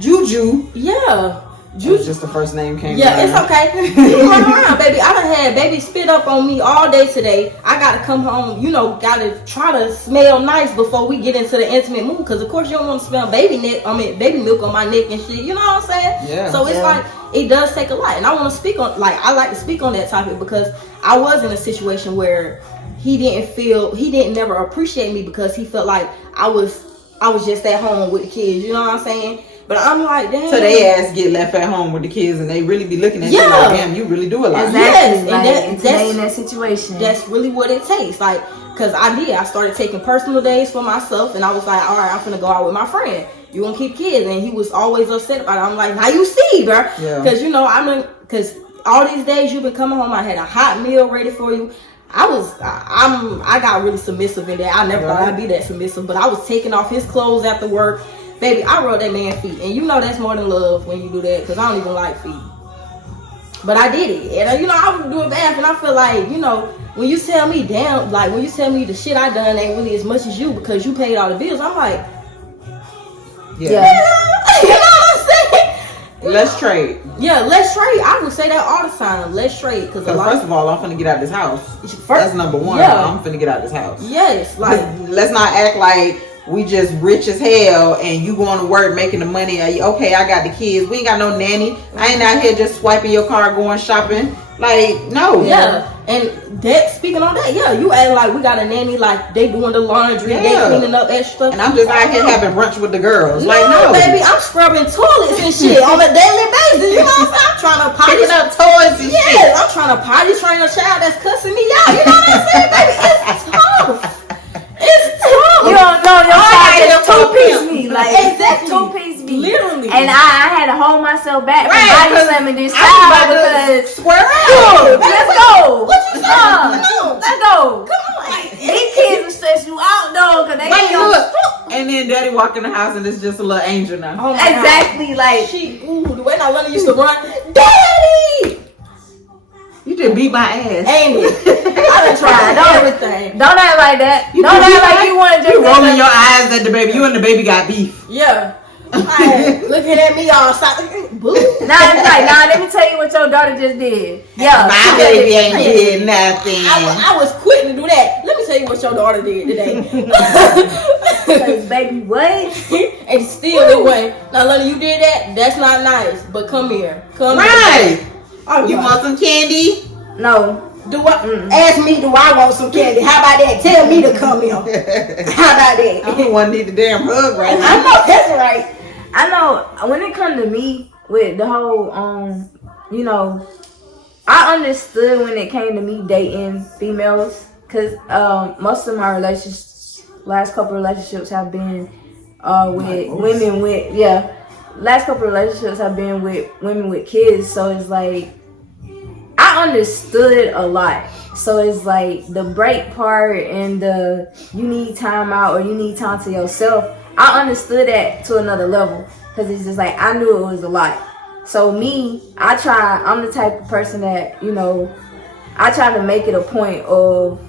Juju. Yeah. Juju, just the first name came. Yeah, it's okay. You run around, baby. I done had baby spit up on me all day today. I gotta come home, gotta try to smell nice before we get into the intimate mood. Because of course you don't want to smell baby milk on my neck and shit. You know what I'm saying? Yeah. So it's like, it does take a lot. And I want to speak on, I like to speak on that topic, because I was in a situation where he didn't never appreciate me, because he felt like I was just at home with the kids. You know what I'm saying? But I'm like, damn. So they ass get left at home with the kids, and they really be looking at you like, damn, you really do a lot. Exactly. Yes, and that's in that situation. That's really what it takes. Like, because I started taking personal days for myself, and I was like, all right, I'm finna go out with my friend. You gonna keep kids? And he was always upset about it. I'm like, now you see, bro. Yeah. Because all these days you've been coming home, I had a hot meal ready for you. I got really submissive in that. I never thought I'd be that submissive, but I was taking off his clothes after work. Baby, I rubbed that man's feet, and that's more than love when you do that, because I don't even like feet. But I did it, and I was doing bath, and I feel like, when you tell me, damn, like when you tell me the shit I done ain't really as much as you because you paid all the bills, I'm like, yeah. You know what I'm saying? Let's trade. Yeah, let's trade. I would say that all the time. Let's trade, because first of all, I'm finna get out of this house. That's number one. Yeah. I'm finna get out of this house. Yes, like, let's not act like we just rich as hell and you going to work making the money. Okay, I got the kids. We ain't got no nanny. I ain't out here just swiping your card going shopping. Like, no. Yeah. And that, speaking on that, you act like we got a nanny, like they doing the laundry, they cleaning up extra. And I'm just out here having brunch with the girls. No, baby, I'm scrubbing toilets and shit on a daily basis. You know what I'm saying? I'm trying to potty. Picking up toys and shit. Yeah, I'm trying to potty train a child that's cussing me out. You know what I'm saying, baby? It's tough. It's tough. You don't know your child just two-piece me. Like, exactly. Two-piece me. Literally. And I had to hold myself back from Right, body slamming this I was child about to because square out. let's go. What you saying? Let's go. Come on. These kids will stress you out though, cause they Wait, ain't look. And then daddy walk in the house and it's just a little angel now. Oh my exactly God. like the way Nalena used to run, Daddy. You just beat my ass. Ain't it? I done tried everything. Don't act like that. Don't act like you want to just you rolling your eyes at the baby. You and the baby got beef. Yeah. Like, looking at me all stop. Boo. Nah, it's like, nah, let me tell you what your daughter just did. Yeah. My baby ain't did nothing. I was quick to do that. Let me tell you what your daughter did today. Like, baby, what? And still it went. Now, London, you did that? That's not nice. But come here. Come Right. here. Oh, You want some candy? No. Do I ask me? Do I want some candy? How about that? Tell me to come here. How about that? I don't want to need the damn hug right I now. know that's right. I know when it comes to me with the whole, you know, I understood when it came to me dating females, because most of my last couple relationships have been with women with, last couple relationships have been with women with kids, so it's like, I understood a lot. So it's like the break part and the you need time out or you need time to yourself. I understood that to another level because it's just like I knew it was a lot. So me, I'm the type of person that, you know, I try to make it a point of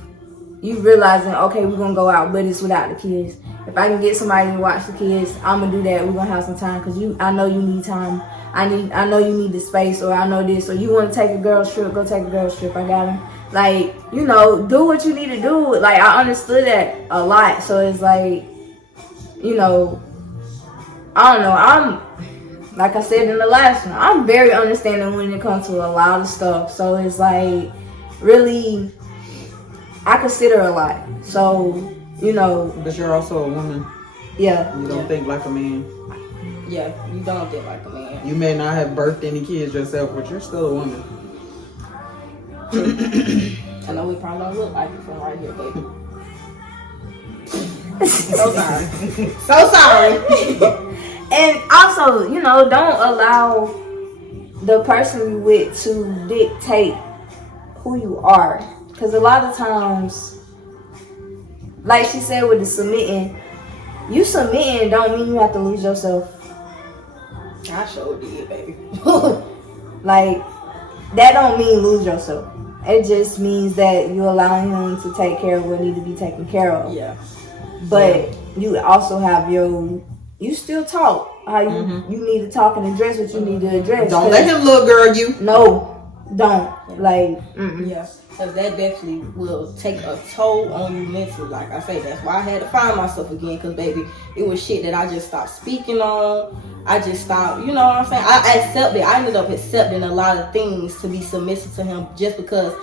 you realizing, okay, we're gonna go out, but it's without the kids. If I can get somebody to watch the kids, I'm gonna do that. We're gonna have some time because I know you need time. I know you need the space, or I know this, or you want to take a girl's trip, go take a girl's trip. I got him. Like, you know, do what you need to do. Like, I understood that a lot. So it's like, you know, I don't know. Like I said in the last one, I'm very understanding when it comes to a lot of stuff. So it's like, really, I consider a lot. So, you know. But you're also a woman. Yeah. You don't think like a man. Yeah, you don't think like a man. You may not have birthed any kids yourself, but you're still a woman. I know we probably don't look like it from right here, baby. So sorry. So sorry. And also, you know, don't allow the person you with to dictate who you are. Because a lot of times, like she said with the submitting, you submitting don't mean you have to lose yourself. I sure did, baby. Like, that don't mean lose yourself. It just means that you allowing him to take care of what need to be taken care of. Yeah. But you also have you still talk how you need to talk and address what you need to address. Don't let him little girl you. No, don't. Like, yeah. Because that definitely will take a toll on you mentally. Like I say, that's why I had to find myself again. Because, baby, it was shit that I just stopped speaking on. I just stopped, you know what I'm saying? I accepted. I ended up accepting a lot of things to be submissive to him just because.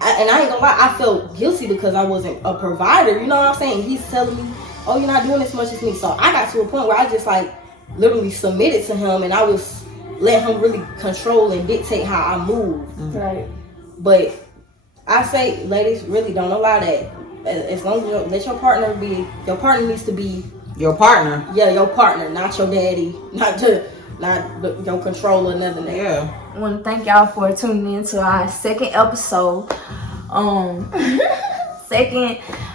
I ain't gonna lie, I felt guilty because I wasn't a provider. You know what I'm saying? He's telling me, oh, you're not doing as much as me. So I got to a point where I just, like, literally submitted to him. And I was letting him really control and dictate how I move. right. But I say, ladies, really don't allow that. As long as you let your partner needs to be your partner. Yeah, your partner, not your daddy, not your controller, nothing. Yeah. I want to thank y'all for tuning in to our second episode. I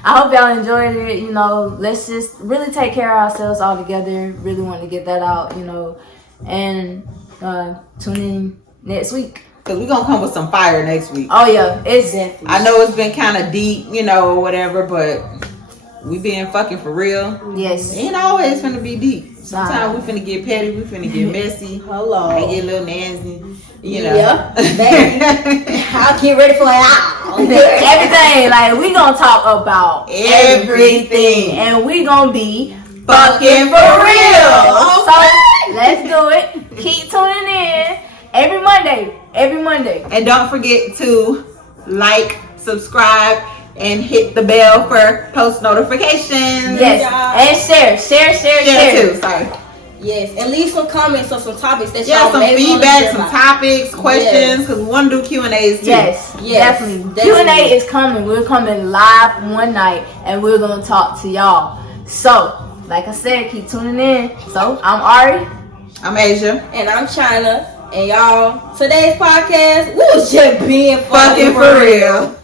hope y'all enjoyed it. You know, let's just really take care of ourselves all together. Really want to get that out, you know, and tune in next week. Because we're going to come with some fire next week. Oh, yeah. It's definitely. I know it's been kind of deep, you know, whatever, but we being fucking for real. Yes. It ain't always finna be deep. Sometimes we finna get petty, we finna get messy. Hello. I get a little nasty, you know. Yeah, baby. I'll get ready for it all. Everything. Like, we gonna talk about everything. And we gonna be fucking for real. So, let's do it. Keep tuning in. Every Monday. And don't forget to like, subscribe, and hit the bell for post notifications. Yes. And share too. Sorry. Yes. And leave some comments or some topics that y'all some feedback, some topics, questions, because we want to do Q&As too. Yes, definitely. Q&A is coming. We're coming live one night, and we're going to talk to y'all. So, like I said, keep tuning in. So, I'm Ari. I'm Asia. And I'm China. And y'all, today's podcast, we was just being fucking for real.